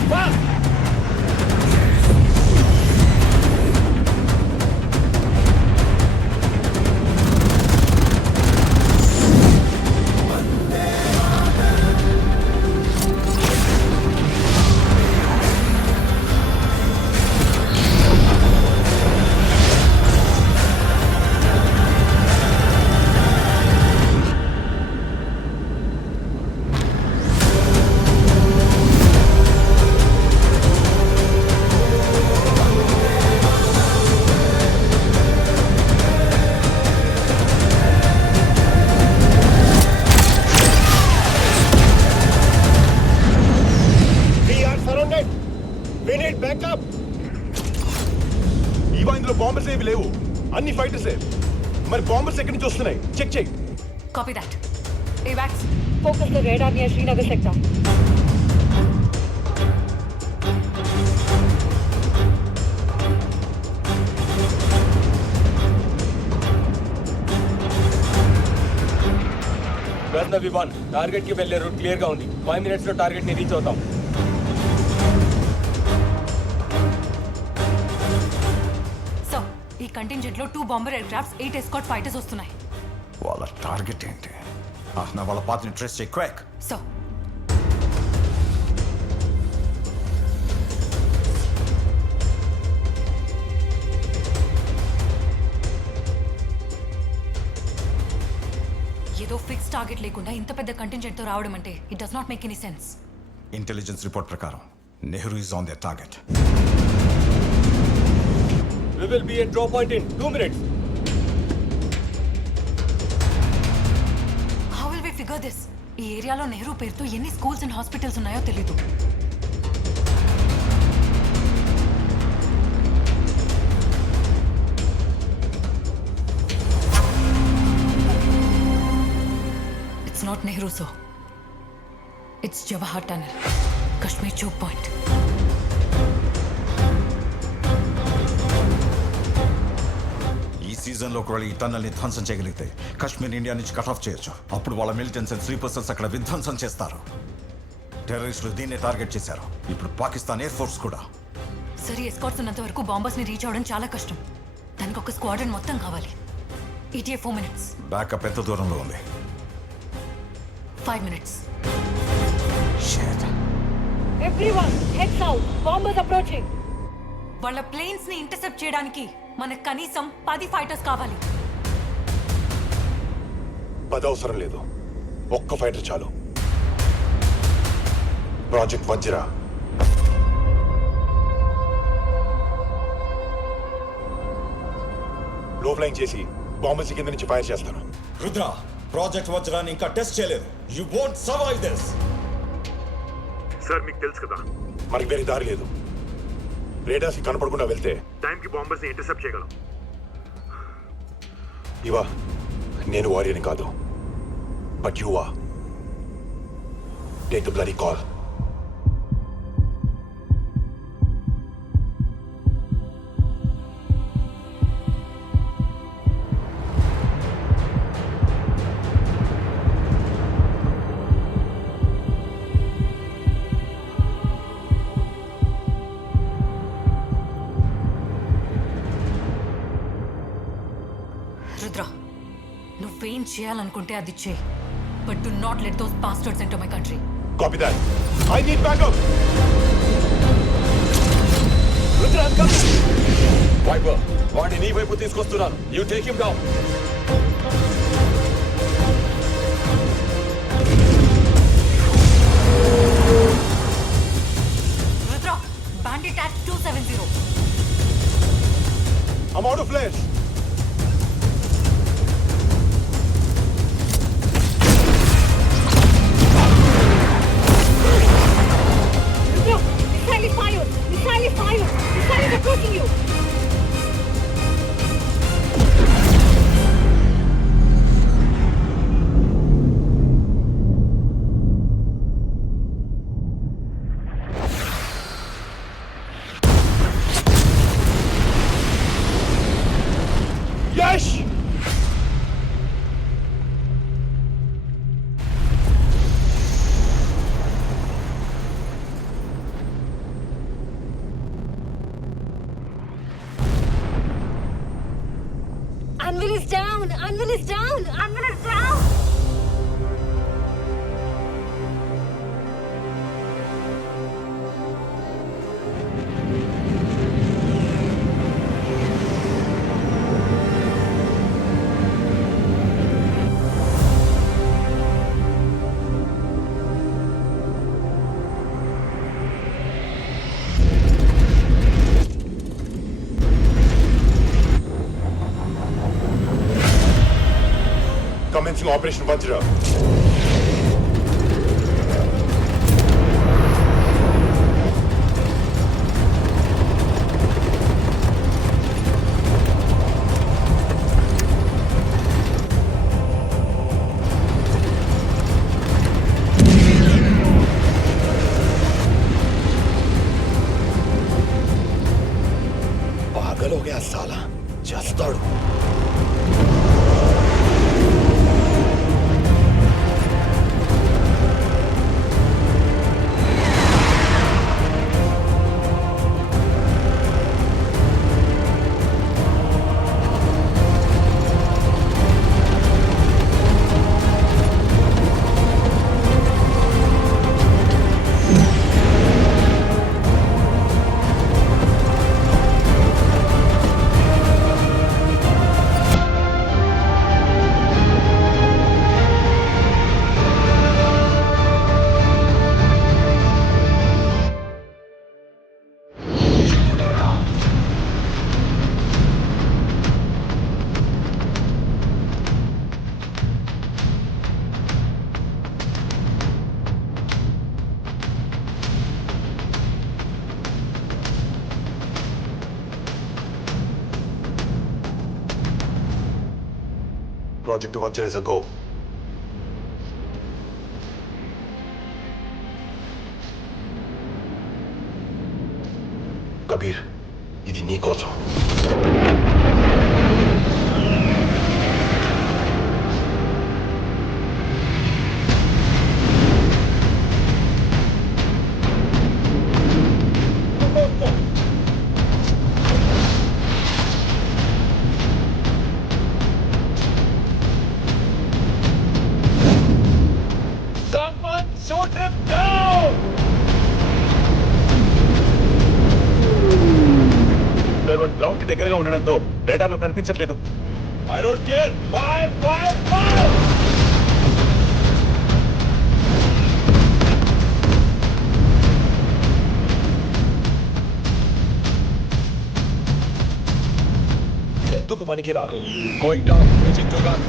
ఇందులో బాంబర్స్ ఏవి లేవు, అన్ని ఫైటర్స్. మరి బాంబర్స్ ఎక్కడి నుంచి వస్తున్నాయి? చెక్ చేయి. Copy that. AWACS. Focus the radar near Srinagar sector. Where's the V1? Target కి వెళ్ళే రూట్ క్లియర్ గా ఉంది. 5 minutes లో టార్గెట్ ని రీచ్ అవుతాం. ఈ కంటింజెంట్ లో 2 bomber aircrafts 8 escort fighters వస్తున్నాయి. వాళ్ళ టార్గెట్ ఏంటి? నా వాళ్ళ పాత్రని ట్రేస్ చేయి, క్విక్. సో ఏదో ఫిక్స్ టార్గెట్ లేకుండా ఇంత పెద్ద కంటింజెంట్ తో రావడం అంటే it does not make any sense. Intelligence report ప్రకారం Nehru is on their target. We will be at draw point in 2 minutes. How will we figure this? ఈ ఏరియాలో నెహ్రూ పేరుతో ఎన్ని స్కూల్స్ అండ్ హాస్పిటల్స్ ఉన్నాయో తెలీదు. It's not Nehru, sir. It's Jawahar Tunnel, Kashmir choke point. ఈ సీజన్లో ఒకవేళ ఈ టన్నల్ని ధ్వంసం చేయగలిగితే కాశ్మీర్ ఇండియా నుంచి కట్ ఆఫ్ చేయొచ్చు. అప్పుడు వాళ్ళ మిలిటెన్స్ అండ్ స్లీపర్స్ అక్కడ విధ్వంసం చేస్తారు. టెర్రరిస్టులు దీన్నే టార్గెట్ చేశారు. ఇప్పుడు పాకిస్తాన్ ఎయిర్ ఫోర్స్ కూడా. సరే, ఎస్కాట్స్ ఉన్నంత వరకు బాంబర్స్ ని రీచ్ అవ్వడం చాలా కష్టం. దానికి ఒక స్క్వాడ్రన్ మొత్తం కావాలి. ETA 4 minutes. బ్యాకప్ ఎంత దూరంలో ఉంది? 5 minutes. Everyone, head south. Bombers approaching. వాళ్ళ ప్లేన్స్ ని ఇంటర్సెప్ట్ చేయడానికి మనకు కనీసం 10 ఫైటర్స్ కావాలి. 10 అవసరం లేదు, ఒక్క ఫైటర్ చాలు. ప్రాజెక్ట్ వజ్ర. లో ఫ్లైంగ్ చేసి బాంబర్స్ కింద నుంచి ఫైర్ చేస్తాను. రుద్ర, ప్రాజెక్ట్ వజ్రాన్ని ఇంకా టెస్ట్ చేయలేదు. You won't survive this. Sir మీకు తెలుసు కదా, మనకి వేరే దారి లేదు. రేడార్స్ కనపడకుండా వెళ్తే టైంకి బాంబర్స్ ని ఇంటర్సెప్ట్ చేయగలం. ఇవా, నేను వారియర్ని కాదు, but you are. Take the bloody call. Rudra, నువ్వేం చేయాలనుకుంటే అది చేయి. But do not let those bastards enter my country. Copy that. I need backup. Rudra, I'm coming. Viper, వాడిని నీ వైపు తీసుకొస్తున్నాను. You take him down. Rudra, bandit at 270. I'm out of flares. Missile fire! Missile fire! Missile is approaching you! Yes! Anvil is down! Anvil is down! Anvil is down! Commencing Operation Vajra. पागल हो गया साला, चस्ताड़ू. Project work చేసే go. Kabir, ఇది నీ కోసం. Ground కి దగ్గరగా ఉండడంతో రేడార్లో కనిపించట్లేదు. I don't care. Fire! Fire! Fire! ఎందుకు పనికి రాదు? Going down. Switching to gun.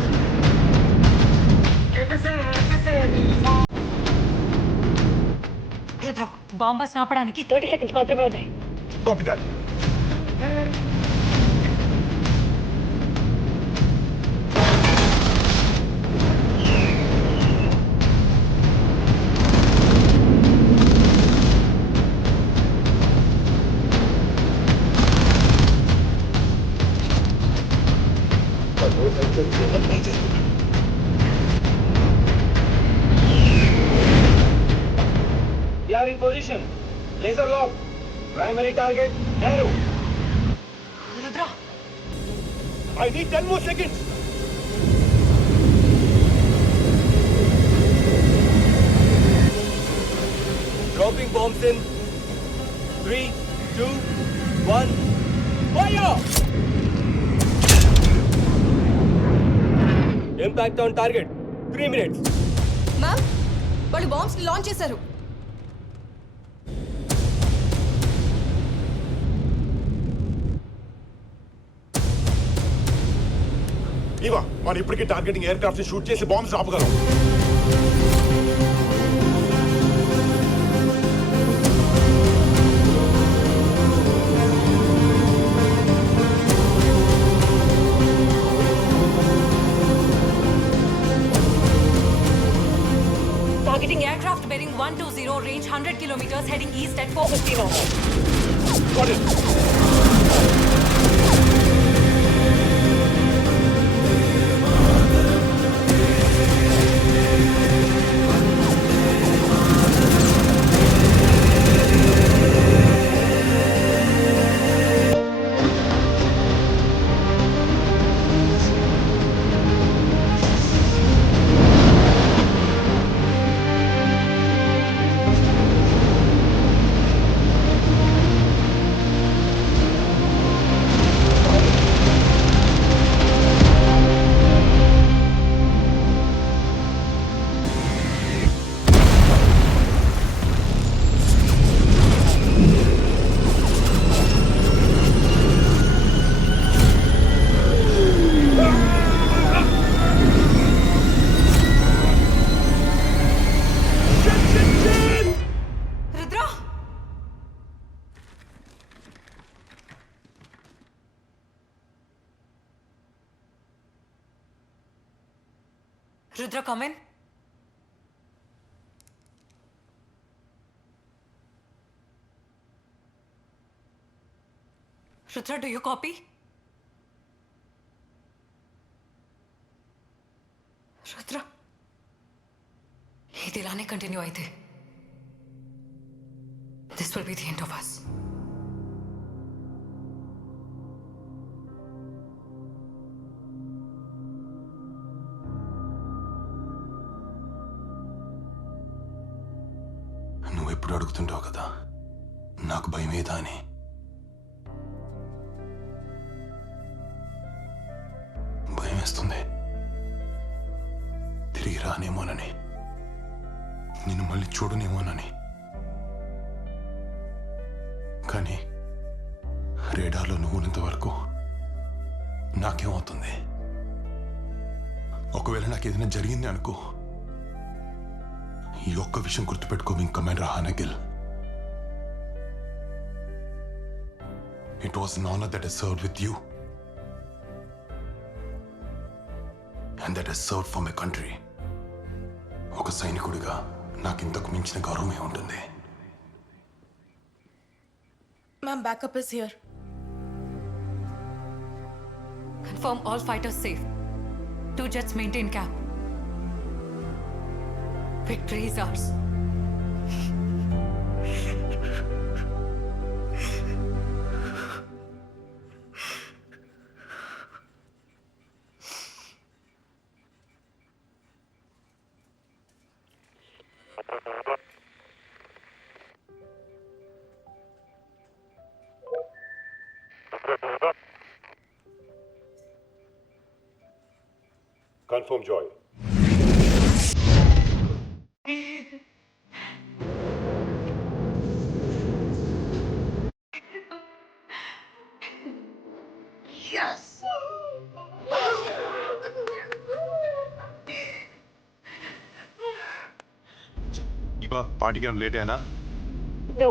బాంబస్ ఆపడానికి 30 సెకండ్స్ మాత్రమే ఉన్నాయి. Copy that. We are in position. Laser lock. Primary target, narrow. Rudra, I need 10 more seconds. Dropping bombs in 3, 2, 1. Fire! Impact on target. 3 minutes. Ma'am, వాళ్ళు bombs launch చేశారు. ఇవా, మనం ఇప్పటికీ targeting air craft shoot చేసి bombs ఆపగలం. targeting aircraft bearing 120, range 100 kilometers, heading east at 450 knots. Got it. Rudra, come in. Rudra, do you copy? Rudra, ఇది ఇలానే continue అయితే this will be the end of us. నువ్వు ఎప్పుడు అడుగుతుంటావు కదా, నాకు భయమేదా అని. భయం వేస్తుంది, తిరిగి రానేమోనని, నిన్ను మళ్ళీ చూడనేమోనని. కానీ రేడార్లో నువ్వు ఉన్నంత వరకు నాకేమవుతుంది? ఒకవేళ నాకు ఏదైనా జరిగింది అనుకో, ఈ ఒక్క విషయం గుర్తుపెట్టుకో wing commander Hanagil. It was an honor that I served with you. And that has served for my country. ఒక సైనికుడిగా నాకు ఇంతకు మించిన గౌరవమే ఉంటుంది. Ma'am, backup is here. Confirm all fighters safe. 2 jets maintain cap. Victory is ours. Confirm, Joy. Yes! ఇవా పార్టీకి late అయినా? No,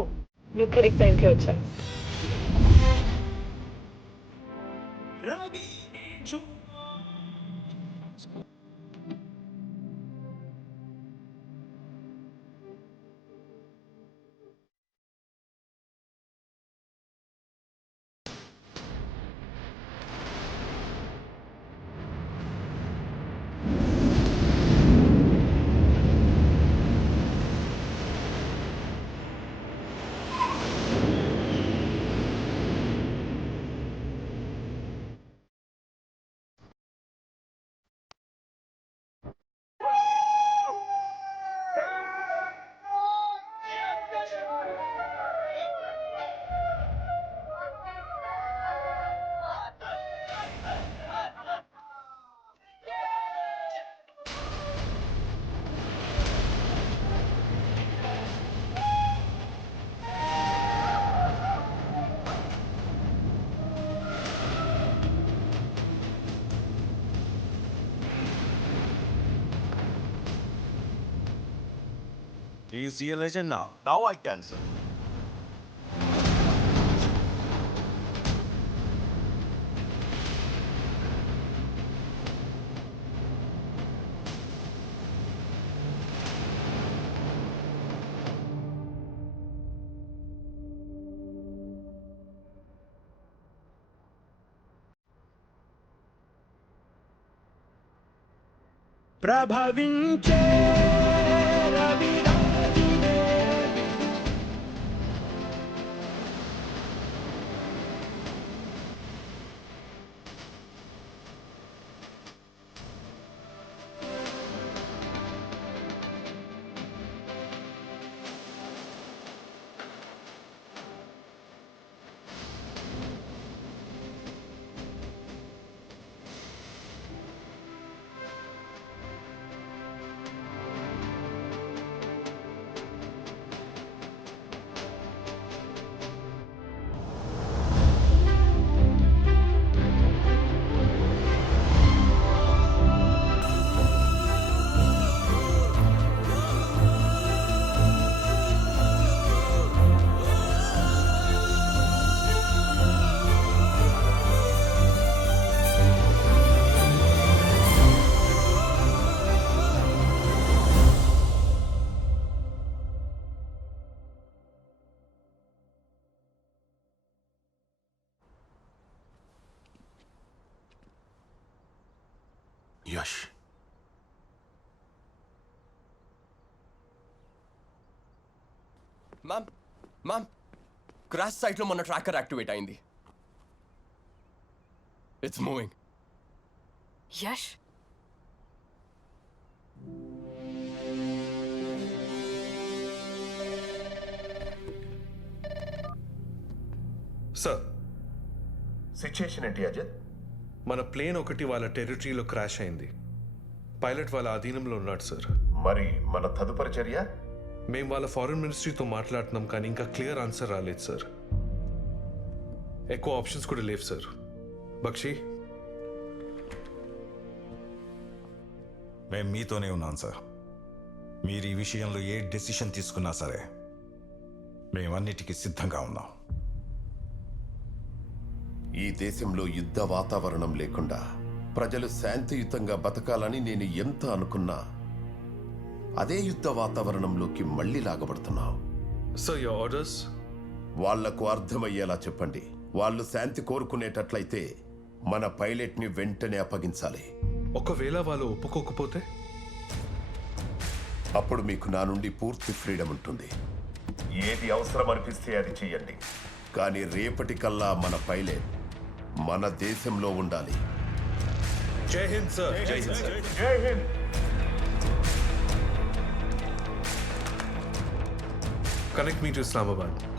you correct time ke acha. Do you see a legend now? Now I can, sir. ప్రభవించే రవిరాజినే Yash, ma'am crash సైట్లో మన tracker activate అయింది. It's moving. Yash, sir, situation ఏంటి అజిత్? మన ప్లేన్ ఒకటి వాళ్ళ టెరిటరీలో క్రాష్ అయింది. పైలట్ వాళ్ళ అధీనంలో ఉన్నాడు సార్. మరి మన తదుపరి చర్య? మేము వాళ్ళ ఫారెన్ మినిస్ట్రీతో మాట్లాడుతున్నాం, కానీ ఇంకా క్లియర్ ఆన్సర్ రాలేదు సార్. ఎక్కువ ఆప్షన్స్ కూడా లేవు సార్. బక్షి, మేము మీతోనే ఉన్నాం సార్. మీరు ఈ విషయంలో ఏ డెసిషన్ తీసుకున్నా సరే మేమన్నిటికీ సిద్ధంగా ఉన్నాం. ఈ దేశంలో యుద్ధ వాతావరణం లేకుండా ప్రజలు శాంతియుతంగా బతకాలని నేను ఎంత అనుకున్నా అదే యుద్ధ వాతావరణంలోకి మళ్ళీ లాగబడుతున్నావు. So your orders? వాళ్లకు అర్థమయ్యేలా చెప్పండి. వాళ్ళు శాంతి కోరుకునేటట్లయితే మన పైలట్ని వెంటనే అప్పగించాలి. ఒకవేళ వాళ్ళు ఒప్పుకోకపోతే? అప్పుడు మీకు నా నుండి పూర్తి ఫ్రీడమ్ ఉంటుంది. ఏది అవసరం అనిపిస్తే అది చెయ్యండి. కానీ రేపటికల్లా మన పైలట్ మన దేశంలో ఉండాలి. జై హింద్ సార్. జై హింద్ సార్. జై Hind. Connect me to Islamabad.